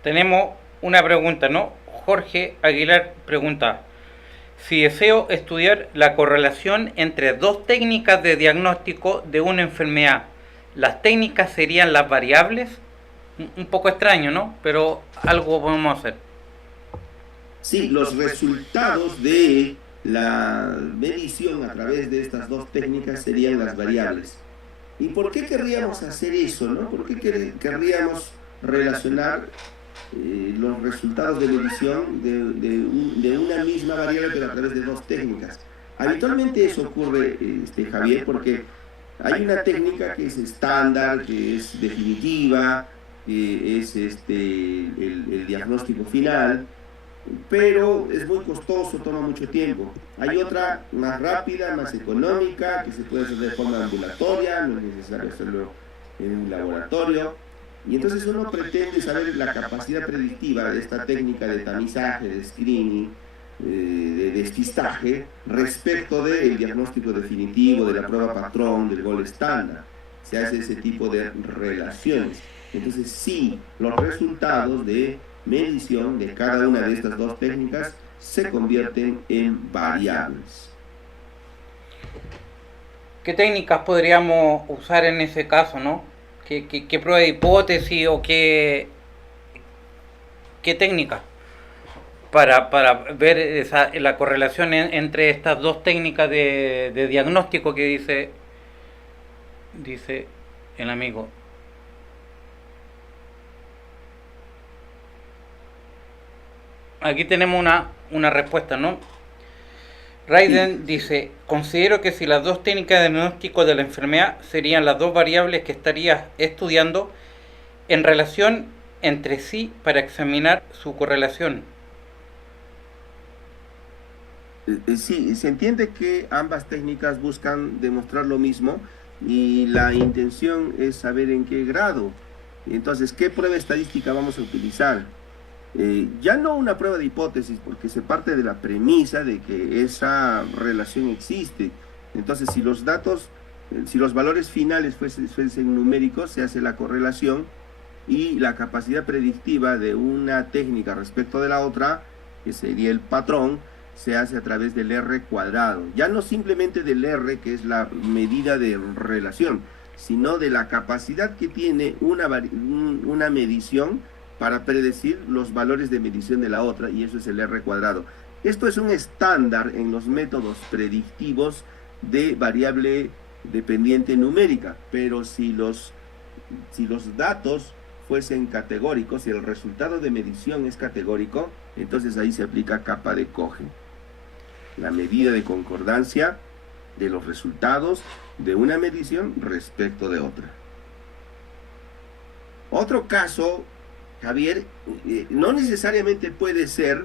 tenemos una pregunta, ¿no? Jorge Aguilar pregunta: si deseo estudiar la correlación entre 2 técnicas de diagnóstico de una enfermedad, ¿las técnicas serían las variables? Un poco extraño, ¿no? Pero algo podemos hacer. Sí, los resultados de la medición a través de estas 2 técnicas serían las variables. ¿Y por qué querríamos hacer eso, no? ¿Por qué querríamos relacionar los resultados de medición de una misma variable pero a través de 2 técnicas? Habitualmente eso ocurre, Javier, porque hay una técnica que es estándar, que es definitiva, que es el diagnóstico final, pero es muy costoso, toma mucho tiempo. Hay otra más rápida, más económica, que se puede hacer de forma ambulatoria, no es necesario hacerlo en un laboratorio. Y entonces uno pretende saber la capacidad predictiva de esta técnica de tamizaje, de screening, de despistaje, respecto del diagnóstico definitivo, de la prueba patrón, del gol estándar. Se hace ese tipo de relaciones. Entonces sí, los resultados de medición de cada una de estas 2 técnicas se convierten en variables. ¿Qué técnicas podríamos usar en ese caso, no? ¿Qué prueba de hipótesis o qué técnica para ver la correlación entre estas 2 técnicas de diagnóstico que dice el amigo? Aquí tenemos una respuesta, ¿no? Raiden dice: considero que si las 2 técnicas de diagnóstico de la enfermedad serían las 2 variables que estarías estudiando en relación entre sí para examinar su correlación. Sí, se entiende que ambas técnicas buscan demostrar lo mismo y la intención es saber en qué grado. Entonces, ¿qué prueba estadística vamos a utilizar? Ya no una prueba de hipótesis, porque se parte de la premisa de que esa relación existe. Entonces, si los datos, si los valores finales fuesen numéricos, se hace la correlación y la capacidad predictiva de una técnica respecto de la otra, que sería el patrón, se hace a través del R cuadrado. Ya no simplemente del R, que es la medida de relación, sino de la capacidad que tiene una medición para predecir los valores de medición de la otra, y eso es el R cuadrado. Esto es un estándar en los métodos predictivos de variable dependiente numérica, pero si los datos fuesen categóricos, si el resultado de medición es categórico, entonces ahí se aplica capa de Cohen, la medida de concordancia de los resultados de una medición respecto de otra. Otro caso, Javier, no necesariamente puede ser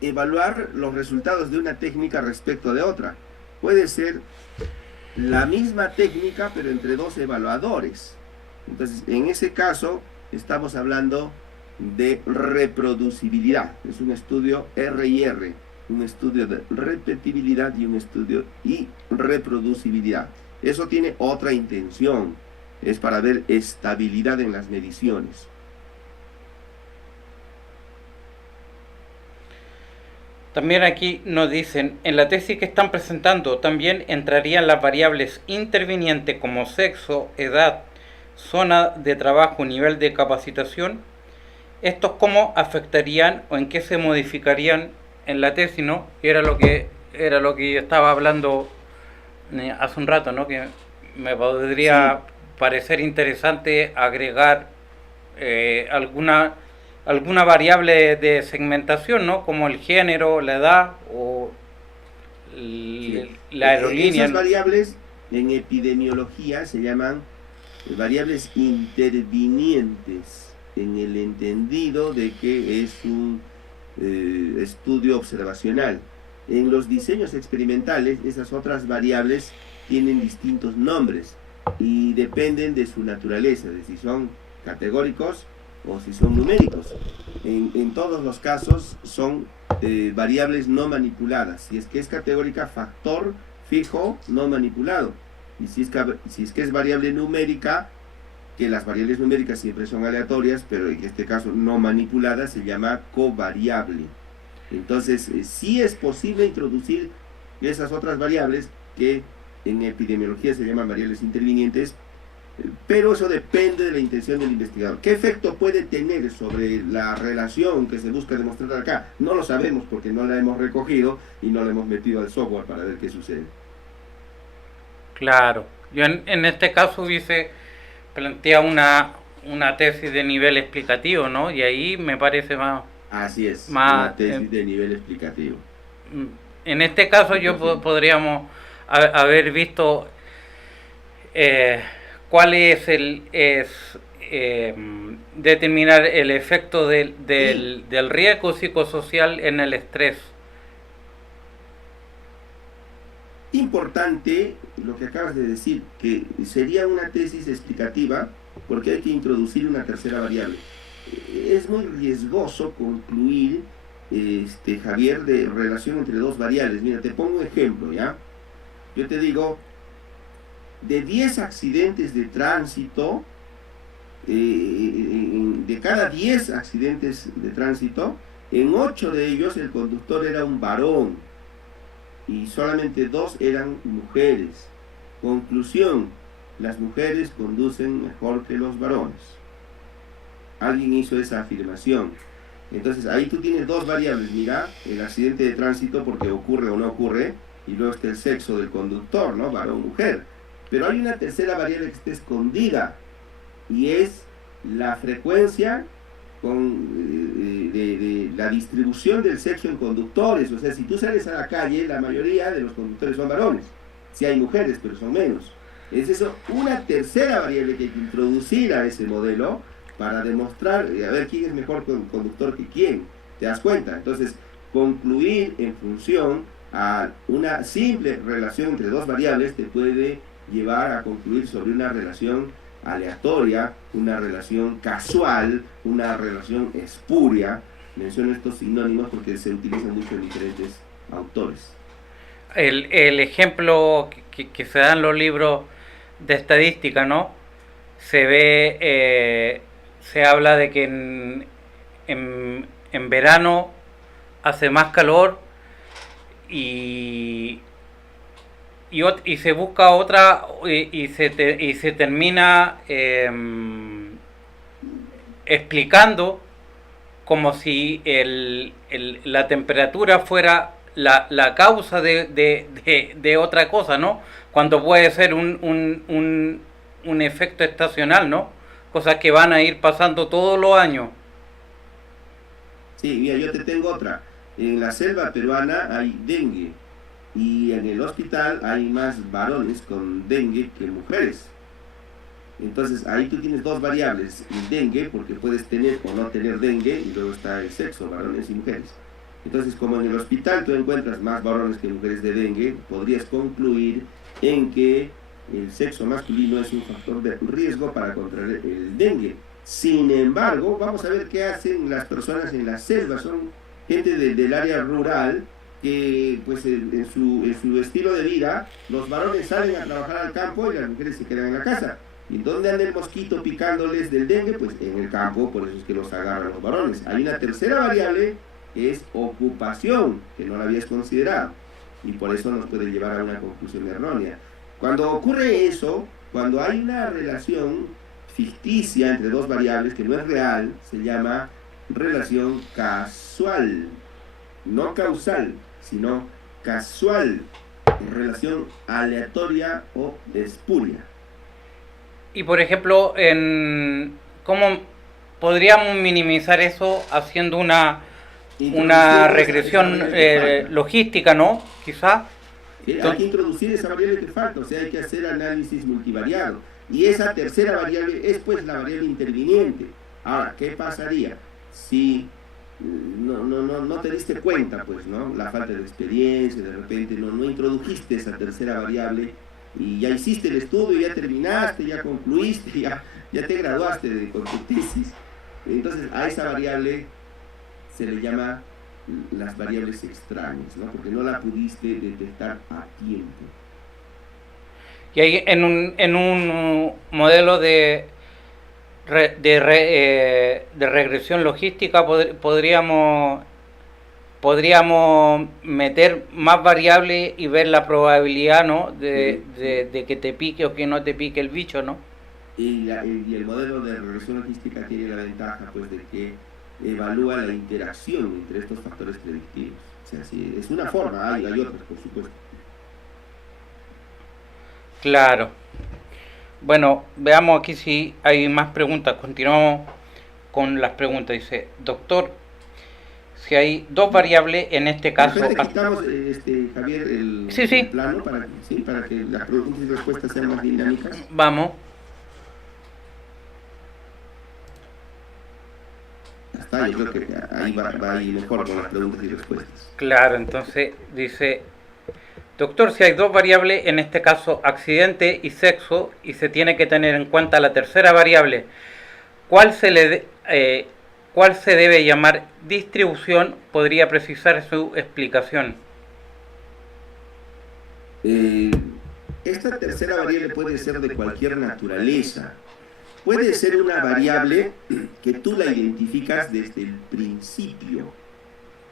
evaluar los resultados de una técnica respecto de otra. Puede ser la misma técnica, pero entre dos evaluadores. Entonces, en ese caso, estamos hablando de reproducibilidad. Es un estudio R&R, un estudio de repetibilidad y un estudio y reproducibilidad. Eso tiene otra intención, es para ver estabilidad en las mediciones. También aquí nos dicen, en la tesis que están presentando también entrarían las variables intervinientes como sexo, edad, zona de trabajo, nivel de capacitación. ¿Estos cómo afectarían o en qué se modificarían en la tesis, no? Era lo que yo estaba hablando hace un rato, ¿no? Que me podría parecer interesante agregar alguna variable de segmentación, ¿no? Como el género, la edad o la aerolínea. Esas variables en epidemiología se llaman variables intervinientes, en el entendido de que es un estudio observacional. En los diseños experimentales, esas otras variables tienen distintos nombres y dependen de su naturaleza, de si son categóricos o si son numéricos. En todos los casos son variables no manipuladas. Si es que es categórica, factor fijo no manipulado. Y si es que es variable numérica, que las variables numéricas siempre son aleatorias, pero en este caso no manipuladas, se llama covariable. Entonces, sí es posible introducir esas otras variables que en epidemiología se llaman variables intervinientes, pero eso depende de la intención del investigador. ¿Qué efecto puede tener sobre la relación que se busca demostrar acá? No lo sabemos porque no la hemos recogido y no la hemos metido al software para ver qué sucede. Claro, yo en este caso hubiese planteado una tesis de nivel explicativo, ¿no? Y ahí me parece más... Así es, una tesis de nivel explicativo. En este caso podríamos haber visto cuál es determinar el efecto del riesgo psicosocial en el estrés. Importante lo que acabas de decir, que sería una tesis explicativa porque hay que introducir una tercera variable. Es muy riesgoso concluir, Javier, de relación entre dos variables. Mira, te pongo un ejemplo, ¿ya? Yo te digo, de 10 accidentes de tránsito, de cada 10 accidentes de tránsito, en 8 de ellos el conductor era un varón y solamente 2 eran mujeres. Conclusión, las mujeres conducen mejor que los varones. Alguien hizo esa afirmación. Entonces ahí tú tienes dos variables. Mira, el accidente de tránsito porque ocurre o no ocurre, y luego está el sexo del conductor, ¿no? Varón o mujer. Pero hay una tercera variable que está escondida y es la frecuencia de la distribución del sexo en conductores. O sea, si tú sales a la calle, la mayoría de los conductores son varones. Sí hay mujeres, pero son menos. Es eso, una tercera variable que hay que introducir a ese modelo para demostrar, a ver quién es mejor conductor que quién. ¿Te das cuenta? Entonces, concluir en función a una simple relación entre dos variables te puede llevar a concluir sobre una relación aleatoria, una relación casual, una relación espuria. Menciono estos sinónimos porque se utilizan mucho en diferentes autores. El ejemplo que se da en los libros de estadística, ¿no? Se ve, se habla de que en verano hace más calor y y se busca otra y se termina explicando como si la temperatura fuera la causa de otra cosa, ¿no? Cuando puede ser un efecto estacional, ¿no? Cosas que van a ir pasando todos los años. Sí, mira, yo te tengo otra. En la selva peruana hay dengue y en el hospital hay más varones con dengue que mujeres. Entonces ahí tú tienes dos variables, el dengue, porque puedes tener o no tener dengue, y luego está el sexo, varones y mujeres. Entonces, como en el hospital tú encuentras más varones que mujeres de dengue, podrías concluir en que el sexo masculino es un factor de riesgo para contraer el dengue. Sin embargo, vamos a ver qué hacen las personas en la selva, son gente del área rural que pues en su estilo de vida, los varones salen a trabajar al campo y las mujeres se quedan en la casa. ¿Y dónde anda el mosquito picándoles del dengue? Pues en el campo, por eso es que los agarran los varones. Hay una tercera variable que es ocupación, que no la habías considerado, y por eso nos puede llevar a una conclusión errónea. Cuando ocurre eso, cuando hay una relación ficticia entre dos variables que no es real, se llama relación casual, no causal, sino casual, relación aleatoria o espuria. Y por ejemplo, ¿cómo podríamos minimizar eso haciendo una regresión logística, ¿no? Quizá. Hay que introducir esa variable que falta, o sea, hay que hacer análisis multivariado. Y esa tercera variable es pues la variable interviniente. Ahora, ¿qué pasaría si no te diste cuenta, pues, ¿no? La falta de experiencia, de repente no introdujiste esa tercera variable y ya hiciste el estudio, ya terminaste, ya concluiste, ya te graduaste con tu tesis. Entonces, a esa variable se le llama las variables extrañas, ¿no? Porque no la pudiste detectar a tiempo. Y ahí en un modelo de regresión logística podríamos meter más variables y ver la probabilidad, ¿no? De que te pique o que no te pique el bicho, ¿no? Y el modelo de regresión logística tiene la ventaja, pues, de que evalúa la interacción entre estos factores predictivos. O sea, sí, es una forma, hay otras, por supuesto. Claro. Bueno, veamos aquí si hay más preguntas. Continuamos con las preguntas. Dice, doctor, si hay dos variables en este caso... Quitamos, Javier, el plano para que las preguntas y respuestas sean más dinámicas. Vamos. Yo creo que ahí va a ir mejor con las preguntas y respuestas. Claro, entonces dice, doctor, si hay dos variables, en este caso accidente y sexo, y se tiene que tener en cuenta la tercera variable, ¿cuál se debe llamar distribución? ¿Podría precisar su explicación? Esta tercera variable puede ser de cualquier naturaleza. Puede ser una variable que tú la identificas desde el principio.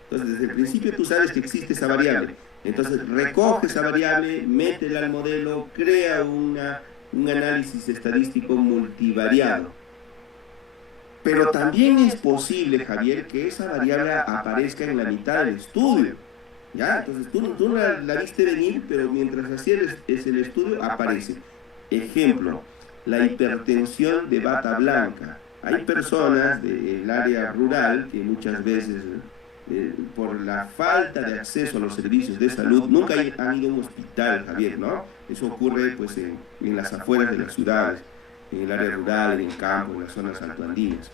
Entonces, desde el principio tú sabes que existe esa variable. Entonces, recoge esa variable, métela al modelo, crea un análisis estadístico multivariado. Pero también es posible, Javier, que esa variable aparezca en la mitad del estudio. ¿Ya? Entonces, tú la viste venir, pero mientras hacías el estudio, aparece. Ejemplo, la hipertensión de bata blanca. Hay personas del área rural que muchas veces, por la falta de acceso a los servicios de salud, nunca han ido a un hospital, Javier, ¿no? Eso ocurre pues en las afueras de las ciudades, en el área rural, en el campo, en las zonas altoandinas.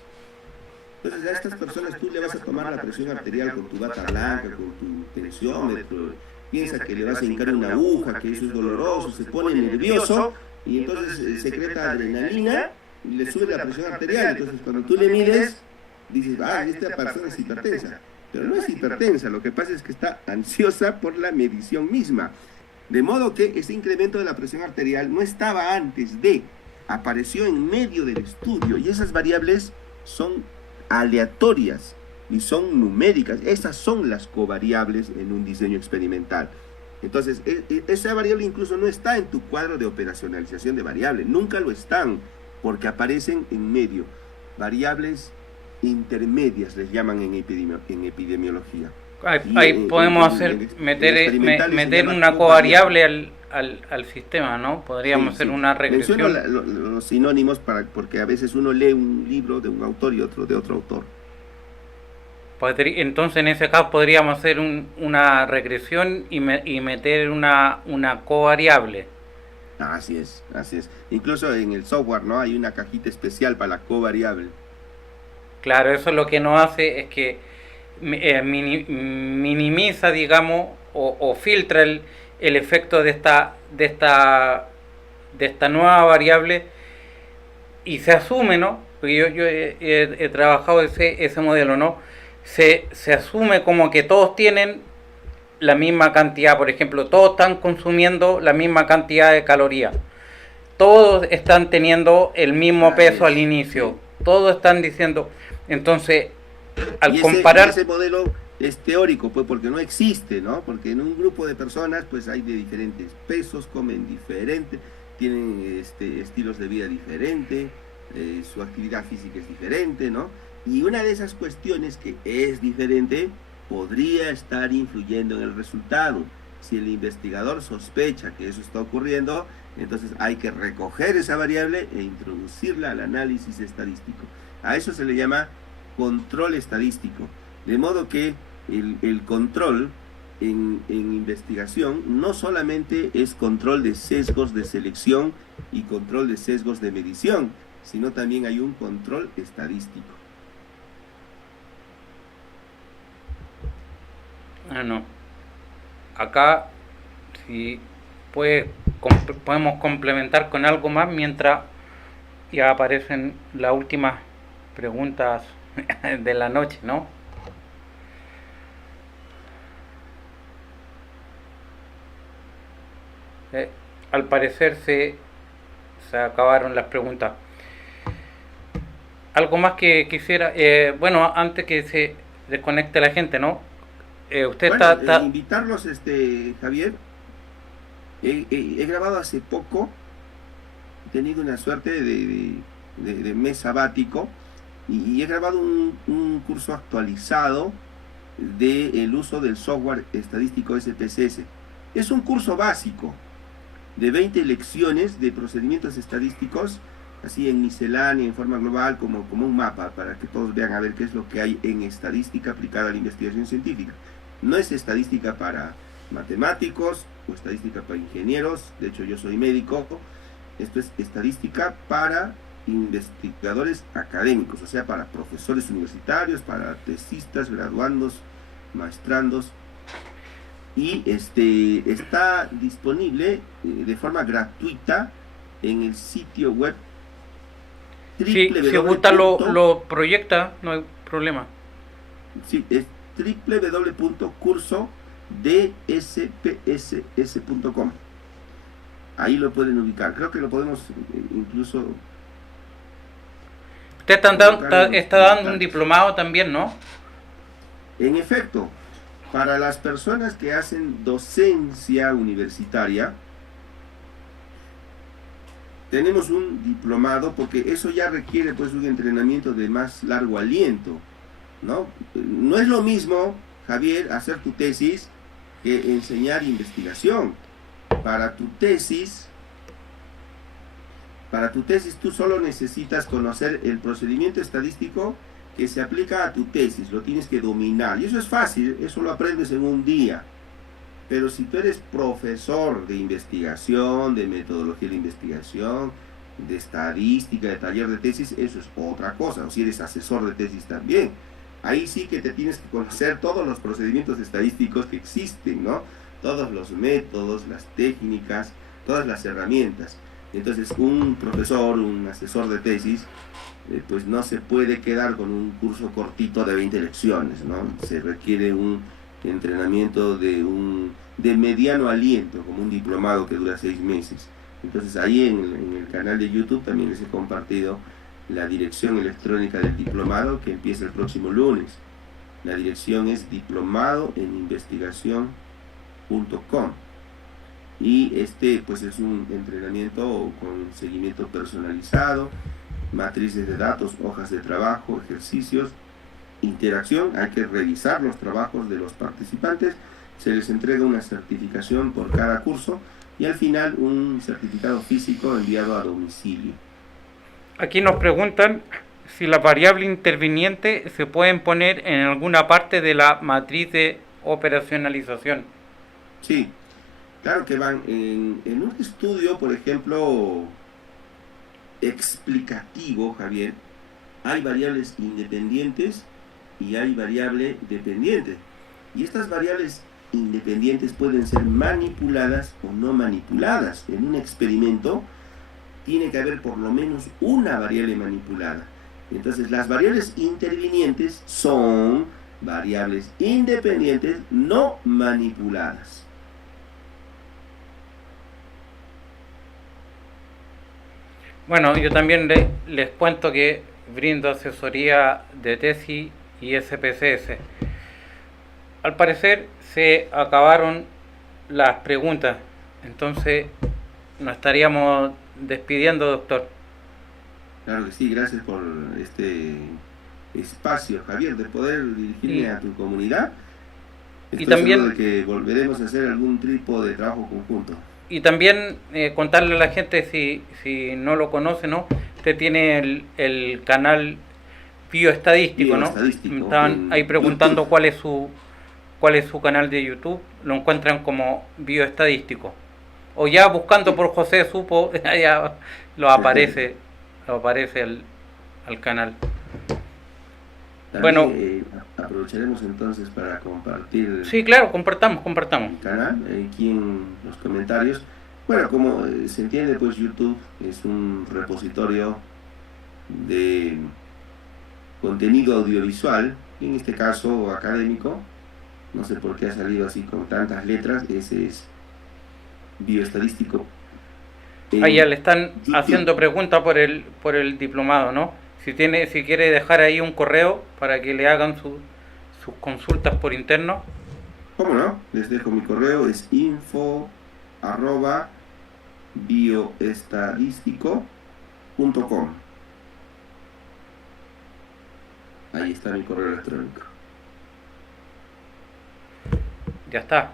Entonces a estas personas tú le vas a tomar la presión arterial con tu bata blanca, con tu tensiómetro, piensa que le vas a hincar una aguja, que eso es doloroso, se pone nervioso y entonces secreta adrenalina y le sube la presión arterial. Entonces cuando tú le mides, dices, esta persona es hipertensa. Pero no es hipertensa, lo que pasa es que está ansiosa por la medición misma. De modo que ese incremento de la presión arterial no estaba antes apareció en medio del estudio, y esas variables son aleatorias y son numéricas. Esas son las covariables en un diseño experimental. Entonces, esa variable incluso no está en tu cuadro de operacionalización de variables, nunca lo están, porque aparecen en medio. Variables intermedias les llaman en epidemiología. Ahí podemos meter una covariable al sistema, ¿no? Podríamos hacer una regresión. Menciono los sinónimos porque a veces uno lee un libro de un autor y otro de otro autor. Entonces en ese caso podríamos hacer una regresión y meter una covariable. Así es. Incluso en el software, ¿no? Hay una cajita especial para la covariable. Claro, eso lo que nos hace es que minimiza, digamos, o filtra el efecto de esta nueva variable y se asume, ¿no? Porque yo he trabajado ese modelo, ¿no? Se asume como que todos tienen la misma cantidad, por ejemplo, todos están consumiendo la misma cantidad de calorías, todos están teniendo el mismo peso al inicio, todos están diciendo, entonces, al comparar... Ese modelo es teórico, pues porque no existe, ¿no? Porque en un grupo de personas, pues hay de diferentes pesos, comen diferente, tienen estilos de vida diferentes, su actividad física es diferente, ¿no? Y una de esas cuestiones que es diferente podría estar influyendo en el resultado. Si el investigador sospecha que eso está ocurriendo, entonces hay que recoger esa variable e introducirla al análisis estadístico. A eso se le llama control estadístico. De modo que el control en investigación no solamente es control de sesgos de selección y control de sesgos de medición, sino también hay un control estadístico. No. Acá, si podemos complementar con algo más mientras ya aparecen las últimas preguntas de la noche, ¿no? Al parecer se acabaron las preguntas. Algo más que quisiera, bueno, antes que se desconecte la gente, ¿no? Usted está... Invitarlos, Javier. He grabado hace poco, he tenido una suerte de mes sabático y he grabado un curso actualizado del uso del software estadístico SPSS. Es un curso básico de 20 lecciones de procedimientos estadísticos, así en miscelánea, en forma global, como un mapa, para que todos vean a ver qué es lo que hay en estadística aplicada a la investigación científica. No es estadística para matemáticos o estadística para ingenieros, de hecho yo soy médico, esto es estadística para investigadores académicos, o sea, para profesores universitarios, para tesistas, graduandos, maestrandos, y está disponible de forma gratuita en el sitio web. Si gusta lo proyecta, no hay problema. Sí, es www.cursoDSPSS.com. Ahí lo pueden ubicar. Creo que lo podemos incluso... Usted está dando un diplomado también, ¿no? En efecto, para las personas que hacen docencia universitaria, tenemos un diplomado, porque eso ya requiere pues un entrenamiento de más largo aliento, ¿no? No es lo mismo, Javier, hacer tu tesis que enseñar investigación. Para tu tesis tú solo necesitas conocer el procedimiento estadístico que se aplica a tu tesis, lo tienes que dominar. Y eso es fácil, eso lo aprendes en un día. Pero si tú eres profesor de investigación, de metodología de investigación, de estadística, de taller de tesis, eso es otra cosa. O si eres asesor de tesis también. Ahí sí que te tienes que conocer todos los procedimientos estadísticos que existen, ¿no? Todos los métodos, las técnicas, todas las herramientas. Entonces, un profesor, un asesor de tesis, pues no se puede quedar con un curso cortito de 20 lecciones, ¿no? Se requiere un entrenamiento de mediano aliento, como un diplomado que dura 6 meses. Entonces ahí en el canal de YouTube también les he compartido la dirección electrónica del diplomado, que empieza el próximo lunes. La dirección es diplomadoeninvestigación.com. y este pues es un entrenamiento con seguimiento personalizado, matrices de datos, hojas de trabajo, ejercicios, interacción. Hay que revisar los trabajos de los participantes, se les entrega una certificación por cada curso y al final un certificado físico enviado a domicilio. Aquí nos preguntan si las variables intervinientes se pueden poner en alguna parte de la matriz de operacionalización. Sí, claro que van en un estudio, por ejemplo, explicativo, Javier, hay variables independientes y hay variable dependiente. Y estas variables independientes pueden ser manipuladas o no manipuladas. En un experimento tiene que haber por lo menos una variable manipulada. Entonces, las variables intervinientes son variables independientes no manipuladas. Bueno, yo también les cuento que brindo asesoría de tesis y SPSS. Al parecer se acabaron las preguntas, entonces nos estaríamos despidiendo, doctor. Claro que sí, gracias por este espacio, Javier, de poder dirigirme a tu comunidad. Y Estoy seguro de también, que volveremos a hacer algún tipo de trabajo conjunto. contarle a la gente, si no lo conoce, ¿no? Usted tiene el canal bioestadístico, ¿no? Bioestadístico Estaban ahí en preguntando YouTube. cuál es su canal de YouTube. Lo encuentran como bioestadístico. O ya buscando por José Supo, ya lo aparece, al canal. También Bueno, aprovecharemos entonces para compartir sí, claro, compartamos. el canal aquí en los comentarios. Bueno, como se entiende, pues YouTube es un repositorio de contenido audiovisual, en este caso académico. No sé por qué ha salido así con tantas letras. Ese es bioestadístico Ahí ya en le están YouTube. haciendo preguntas por el diplomado, ¿no? Si quiere dejar ahí un correo para que le hagan sus consultas por interno. ¿Cómo no? Les dejo mi correo, es info@bioestadístico.com. Ahí está mi correo electrónico. Ya está.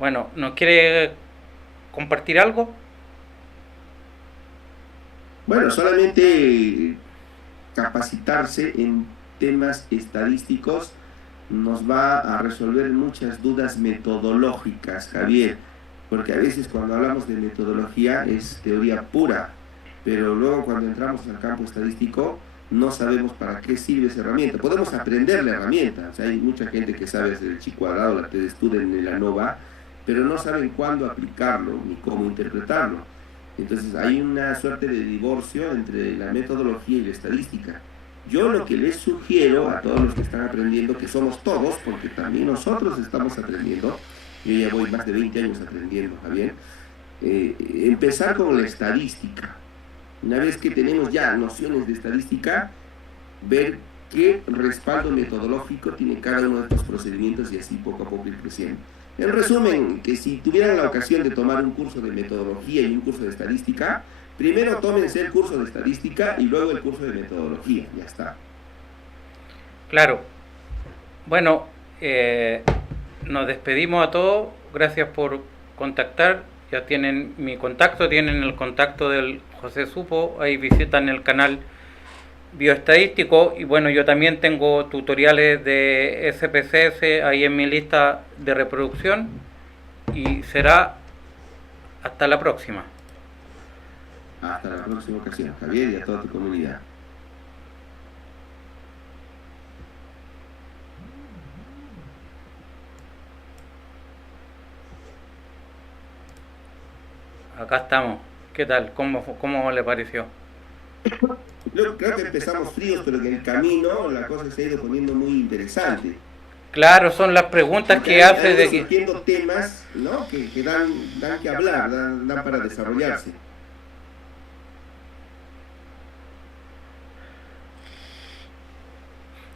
Bueno, ¿nos quiere compartir algo? Bueno, solamente capacitarse en temas estadísticos nos va a resolver muchas dudas metodológicas, Javier, porque a veces cuando hablamos de metodología es teoría pura, pero luego cuando entramos al campo estadístico no sabemos para qué sirve esa herramienta. Podemos aprender la herramienta, o sea, hay mucha gente que sabe hacer el chi cuadrado, la T-Student y la ANOVA, pero no saben cuándo aplicarlo ni cómo interpretarlo. Entonces hay una suerte de divorcio entre la metodología y la estadística. Yo lo que les sugiero a todos los que están aprendiendo, que somos todos, porque también nosotros estamos aprendiendo, yo ya voy más de 20 años aprendiendo, Javier, empezar con la estadística. Una vez que tenemos ya nociones de estadística, ver qué respaldo metodológico tiene cada uno de estos procedimientos y así poco a poco ir creciendo. En resumen, que si tuvieran la ocasión de tomar un curso de metodología y un curso de estadística, primero tómense el curso de estadística y luego el curso de metodología, ya está. Claro. Bueno, nos despedimos a todos. Gracias por contactar. Ya tienen mi contacto, tienen el contacto del José Supo. Ahí visitan el canal bioestadístico. Y bueno, yo también tengo tutoriales de SPSS ahí en mi lista de reproducción. Y será hasta la próxima. Hasta la próxima ocasión, Javier, y a toda tu comunidad. Acá estamos. ¿Qué tal? ¿Cómo le pareció? Yo creo que empezamos fríos, pero que en el camino la cosa se ha ido poniendo muy interesante. Claro, son las preguntas Porque que han hace ido de que... surgiendo temas, ¿no? que dan que hablar, dan para desarrollarse.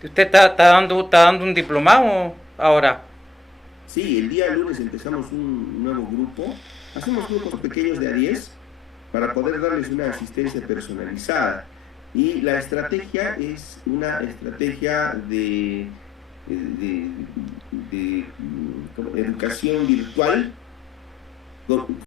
¿Usted está dando un diplomado ahora? Sí, el día lunes empezamos un nuevo grupo hacemos grupos pequeños de a 10 para poder darles una asistencia personalizada. Y la estrategia es una estrategia de educación virtual